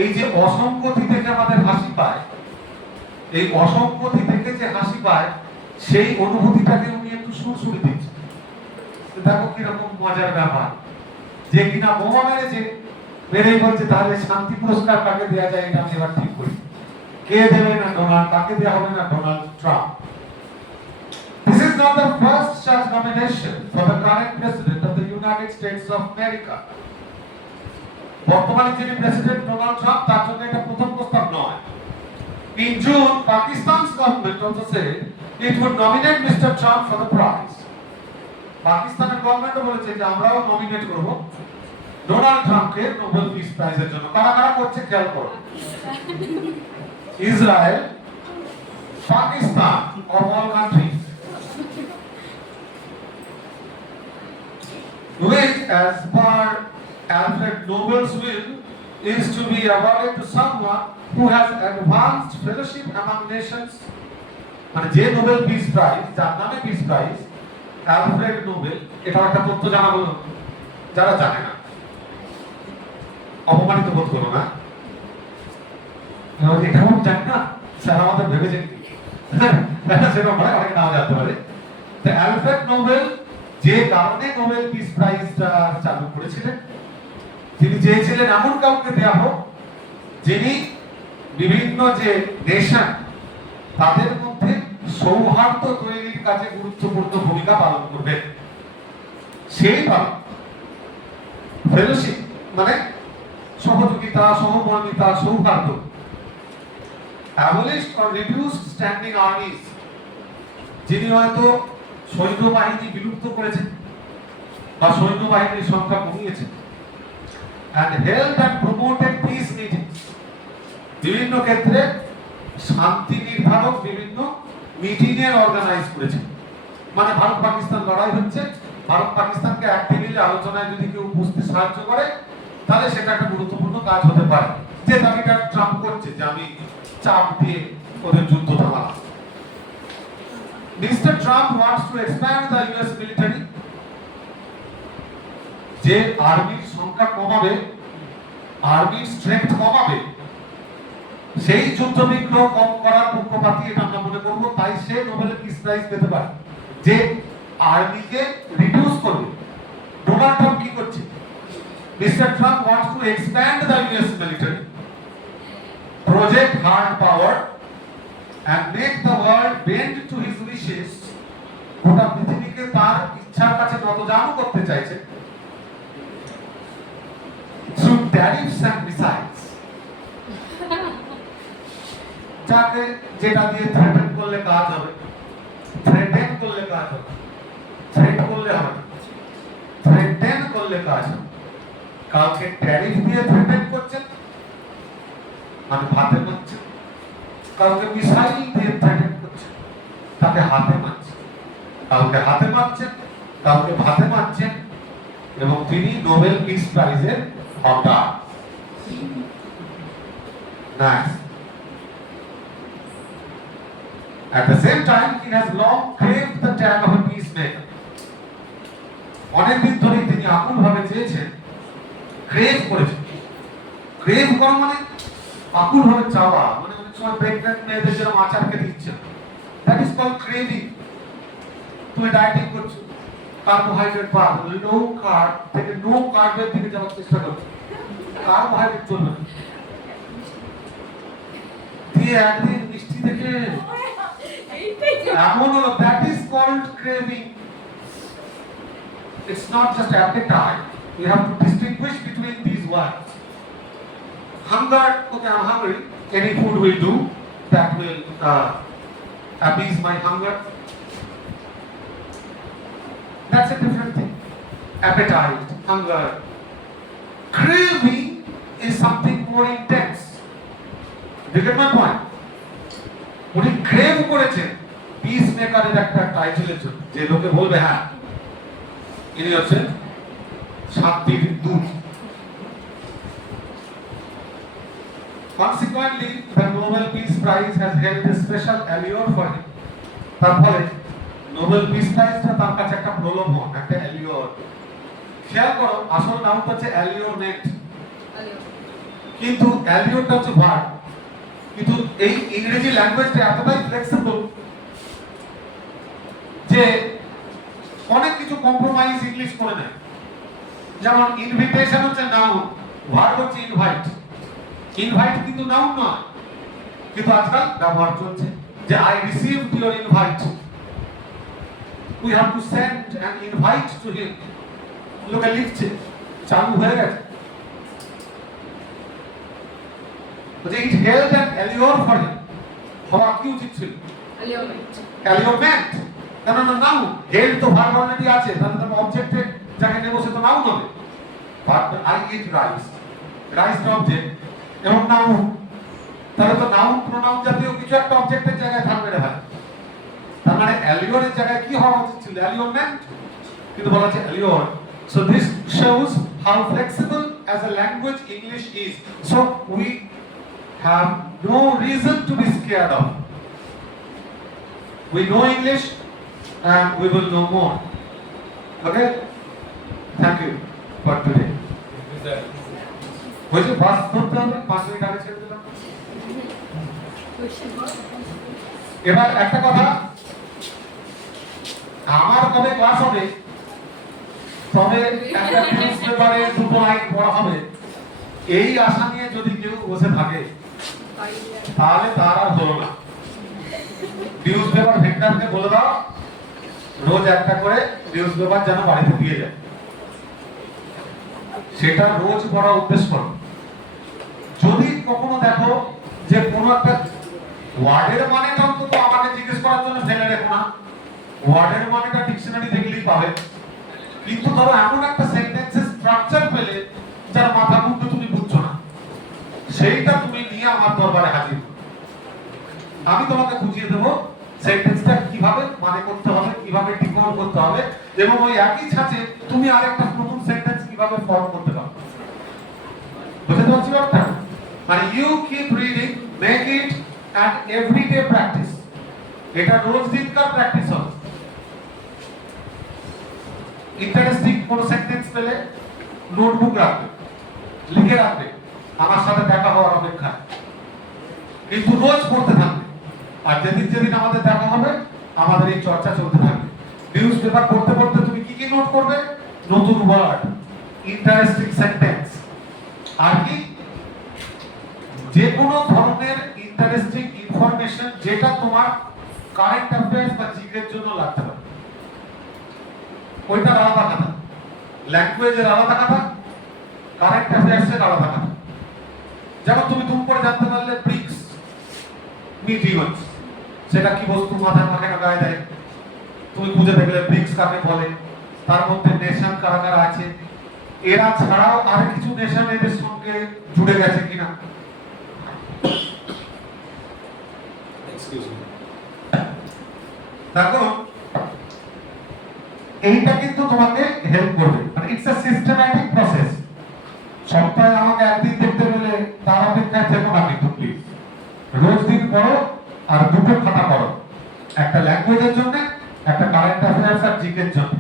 এই যে অসঙ্গতি থেকে আমাদের হাসি পায়, এই অসঙ্গতি থেকে যে হাসি পায় সেই অনুভূতিটাকে উনি একটু সুরসুরি দিচ্ছে। দেখো কিরকম মজার ব্যাপার, যে কিনা বোমা মেরেছে, মেরেই বলছে তাহলে শান্তি পুরস্কার কাকে দেওয়া যায় এটা আমি এবার ঠিক করি, কে দেবে না ডোনাল্ড, কাকে দেওয়া হবে না Donald Trump. This is not the first such nomination for the current president of the United States of America. বর্তমানে যিনি প্রেসিডেন্ট ডোনাল্ড ট্রাম্প, তার জন্য এটা প্রথম প্রস্তাব নয়। In June, Pakistan's government also said it would nominate Mr. Trump for the prize. পাকিস্তানের গভর্নমেন্টও বলেছে যে আমরাও নমিনেট করব ডোনাল্ড ট্রাম্পকে নোবেল পিস প্রাইজের জন্য। কারা কারা করছে খেয়াল করো। Israel, Pakistan, of all countries, which as per Alfred Nobel's will is to be awarded to someone who has advanced fellowship among nations. মানে যে নোবেল পিস প্রাইজ, যার নামে পিস প্রাইজ অ্যালফ্রেড নোবেল, এটা একটা তথ্য জানা বলো যারা জানে না, অপমানিত বোধ করো না। এটাও জানি না স্যার আমাদের ভেবেছেন কি সেরকম নয়, অনেকে নাও জানতে পারে। তো অ্যালফ্রেড নোবেল যে কারণে নোবেল পিস প্রাইজটা চালু করেছিলেন, তিনি চেয়েছিলেন এমন কাউকে দেওয়া হোক যিনি বিভিন্ন যে নেশন তাদের মধ্যে সৌহার্দ্য তৈরির কাজে গুরুত্বপূর্ণ ভূমিকা পালন করবেন। সেইভাবে ফেলোশিপ মানে সহযোগিতা, সহমর্মিতা, সৌহার্দ্য, abolished or reduced standing armies, যিনি হয়তো সৈন্যবাহিনী বিলুপ্ত করেছেন বা সৈন্যবাহিনীর সংখ্যা কমিয়েছেন, and held and promoted peace meetings, বিভিন্ন ক্ষেত্রে শান্তি নির্ধারক বিভিন্ন মিটিং এর অর্গানাইজ করেছেন। মানে ভারত পাকিস্তান লড়াই হচ্ছে, ভারত পাকিস্তানকে এক টেবিলে আলোচনায় যদি কেউ বুঝতে সাহায্য করে তাহলে সেটা একটা গুরুত্বপূর্ণ কাজ হতে পারে, যে দাবিটা ট্রাম্প করছে যে আমি চাপ দিয়ে ওদের যুদ্ধ থামালাম। Mister Trump wants to expand the US military, যে আর্মির সংখ্যা কমাবে, আর্মির স্ট্রেংথ কমাবে, সেই যুদ্ধ বিগ্রহ কম করার পক্ষপাতী এটা আমরা মনে করবো, তাই সে নোবেল পিস প্রাইজ পেতে পারে যে আর্মিকে রিডিউস করবে। ডোনাল্ড ট্রাম্প কি করছে? Mister Trump wants to expand the US military, project hard power and make the world bend to his wishes, গোটা পৃথিবীকে তার ইচ্ছার কাছে নতজানু করতে চাইছে through tariffs and missiles, যাকে যেটা দিয়ে থ্রেটেন করলে কাজ হবে, থ্রেটেন করলে কাজ হবে, থ্রেট করলে হবে, থ্রেটেন করলে কাজ হবে। কাউকে ট্যারিফ দিয়ে থ্রেটেন করছেন মানে ভাতে মারছেন, কাউকে মিসাইল দিয়ে থ্রেটেন করছেন তাকে হাতে মারছেন, কাউকে হাতে মারছেন, কাউকে ভাতে মারছেন, এবং তিনি নোবেল পিস প্রাইজের হকদার। Nice. At the same time, he has long craved the tag of a peacemaker. অনেকদিন ধরেই তিনি আকুল ভাবে চেয়েছেন, ক্রেভ করেছেন। ক্রেভ করা মানে আকুল ভাবে চাওয়া, মানে অনেক সময় প্রেগন্যান্ট মেয়েদের যেরকম আচার খেতে ইচ্ছে, দ্যাট ইজ কল্ড ক্রেভিং। তুমি ডায়েটিং করছো, কার্বোহাইড্রেট বাদ, লো কার্ব থেকে নো কার্বের দিকে যাওয়ার চেষ্টা করছো, কার্বোহাইড্রেট চলবে না, দিয়ে একদিন মিষ্টি দেখে এমন হলো, that is called craving. It's not just appetite. You have to distinguish between these words. Hunger, okay, I'm hungry. Any food will do that will appease my hunger. That's a different thing. Appetite, hunger. Craving is something more intense. Do you get my point? উনি crave করেছেন piece মেকারের একটা টাইটেলের জন্য, যে লোকে বলবে হ্যাঁ ইনি হচ্ছেন শান্তির দূত। Consequently, the Nobel Peace Prize has held a special allure for him. তার ফলে নোবেল পিস প্রাইজটা তার কাছে একটা প্রলোভন, একটা অ্যালিওর। খেয়াল করো, আসল নামটা হচ্ছে অ্যালিওরমেন্ট, কিন্তু অ্যালিওরটা হচ্ছে ভার্ব। কিন্তু এই ইংরেজি ল্যাঙ্গুয়েজটা এতটাই ফ্লেক্সিবল যে অনেক কিছু কম্প্রোমাইজ ইংলিশ করে নেয়। যেমন ইনভিটেশন হচ্ছে নাউন, ভার্ব হচ্ছে ইনভাইট। ইনভাইট কিন্তু নাউন নয়, কিন্তু আজকাল ব্যবহার চলছে যে I received your invite, we have to send an invite to him. লোকে লিখছে, চালু হয়ে গেছে। বলছে ইট হেল্ড অ্যান অ্যালিওর ফর হিম। হওয়া কি উচিত ছিল? Allurement. অ্যালিওরমেন্ট। কেন না নাউন, হেল্ড তো ভার্ব অলরেডি আছে, তাহলে তো অবজেক্টে যাকে নেব সে তো নাউন হবে। But I eat rice, rice তো অবজেক্ট এবং নাউন, তাহলে তো নাউন প্রোনাউন জাতীয় কিছু একটা অবজেক্টের জায়গায় থাকবে রে ভাই। তার মানে অ্যালিওরের জায়গায় কি হওয়া উচিত ছিল? অ্যালিওরমেন্ট, কিন্তু বলা হচ্ছে অ্যালিওর। So this shows how flexible as a language English is. So we have no reason to be scared of. We know English and we will know more. Okay? Thank you for today. হয়েছে বাস ধরতে হবে, 5 minute আগে ছেড়ে দিলাম। Question. এবার একটা কথা, আমার কবে ক্লাস হবে, তবে একটা নিউজ পেপারে 2 লাইন পড়া হবে, এই আশা নিয়ে যদি কেউ বসে থাকে তাহলে তার আর হলো না। নিউজ পেপার ভেন্ডারকে বলে দাও রোজ একটা করে নিউজ পেপার যেন বাড়িতে দিয়ে যায়, সেটা রোজ পড়া উদ্দেশ্য করো। যদি কখনো দেখো যে কোনো একটা ওয়ার্ডের মানেটা অন্তত আমাকে জিজ্ঞেস করার জন্য ফেলে রেখো না, ওয়ার্ডের মানেটা ডিকশনারি দেখলেই পাবে। কিন্তু ধরো এমন একটা সেন্টেন্সের স্ট্রাকচার পেলে যার মাথা মুন্ডু তুমি বুঝছো না, সেইটা তুমি নিয়ে আমার দরবারে হাজির, আমি তোমাকে বুঝিয়ে দেবো সেন্টেন্সটা কিভাবে মানে করতে হবে, কিভাবে ডিকোড করতে হবে, এবং ওই একই ছাঁচে তুমি আরেকটা নতুন সেন্টেন্স কিভাবে ফর্ম করতে পারবে। বুঝতে পারছি ব্যাপারটা? মানে you keep reading, make it an everyday practice. এটা রোজ দিনকার প্র্যাকটিস হবে। ইন্টারেস্টিং কোন সেন্টেন্স পেলে নোটবুক রাখবে, লিখে রাখবে, আমার সাথে দেখা হওয়ার অপেক্ষা, কিন্তু রোজ পড়তে থাকবে। আর যেদিন যেদিন আমাদের দেখা হবে আমাদের এই চর্চা চলতে থাকবে। নিউজ পেপার পড়তে পড়তে তুমি কি কি নোট করবে? নতুন ওয়ার্ড, ইন্টারেস্টিং সেন্টেন্স, আর কি যে কোনো ধরনের ইন্টারেস্টিং ইনফরমেশন যেটা তোমার কারেন্ট অ্যাফেয়ার্স বা জিকের জন্য লাগতে পারে, ওইটার আলাদা কথা, ল্যাঙ্গুয়েজের আলাদা কথা, কারেন্ট অ্যাফেয়ার্সের আলাদা কথা। যেমন তুমি দুম করে জানতে পারলে ব্রিক্স মিটিগঞ্জ, সেটা কি বস্তু, মাথায় মাখে না গায়ে দেয়, তুমি বুঝে দেখলে ব্রিক্স কাকে বলে, তার মধ্যে নেশন কারা কারা আছে, এরা ছাড়াও আর কিছু নেশন এদের সঙ্গে জুড়ে গেছে কিনা। দেখো এইটা কিন্তু তোমাকে হেল্প করবে, মানে ইটস আ সিস্টেম্যাটিক প্রসেস। সপ্তাহে আমাকে একদিন দেখতে পেলে তার অপেক্ষায় থেকো না কিন্তু প্লিজ, রোজ দিন পড়ো আর দুটো খাতা পড়ো, একটা ল্যাঙ্গুয়েজের জন্য, একটা কারেন্ট অ্যাফেয়ার্স আর জিকের জন্য।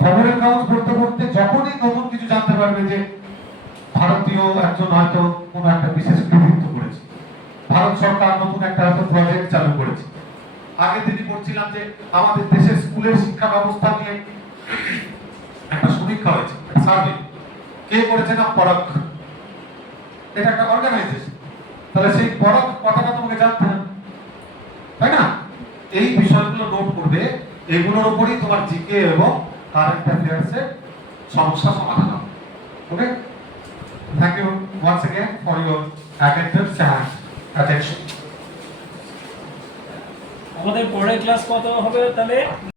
খবরের কাগজ পড়তে পড়তে যখনই নতুন কিছু জানতে পারবে যে ভারতীয় একজন হয়তো কোনো একটা বিশেষ কৃতিত্ব করেছে, ভারত সরকার নতুন একটা হয়তো প্রজেক্ট চালু করেছে। আগের দিনই পড়ছিলাম যে আমাদের দেশের স্কুলের শিক্ষা ব্যবস্থা নিয়ে একটা সমীক্ষা হয়েছে, সার্ভে, কে করেছে না পরখ, এটা একটা অর্গানাইজেশন। তাহলে সেই পরখ কথাটা তোমাকে জানতে হবে, তাই না? এই বিষয়গুলো নোট করবে, এগুলোর উপরই তোমার জিকে এবং কারেন্ট অ্যাফেয়ার্সের সমস্যা সমাধান হবে। Okay, thank you once again for your attendance and attention. আমাদের পরের ক্লাস কত হবে তাহলে?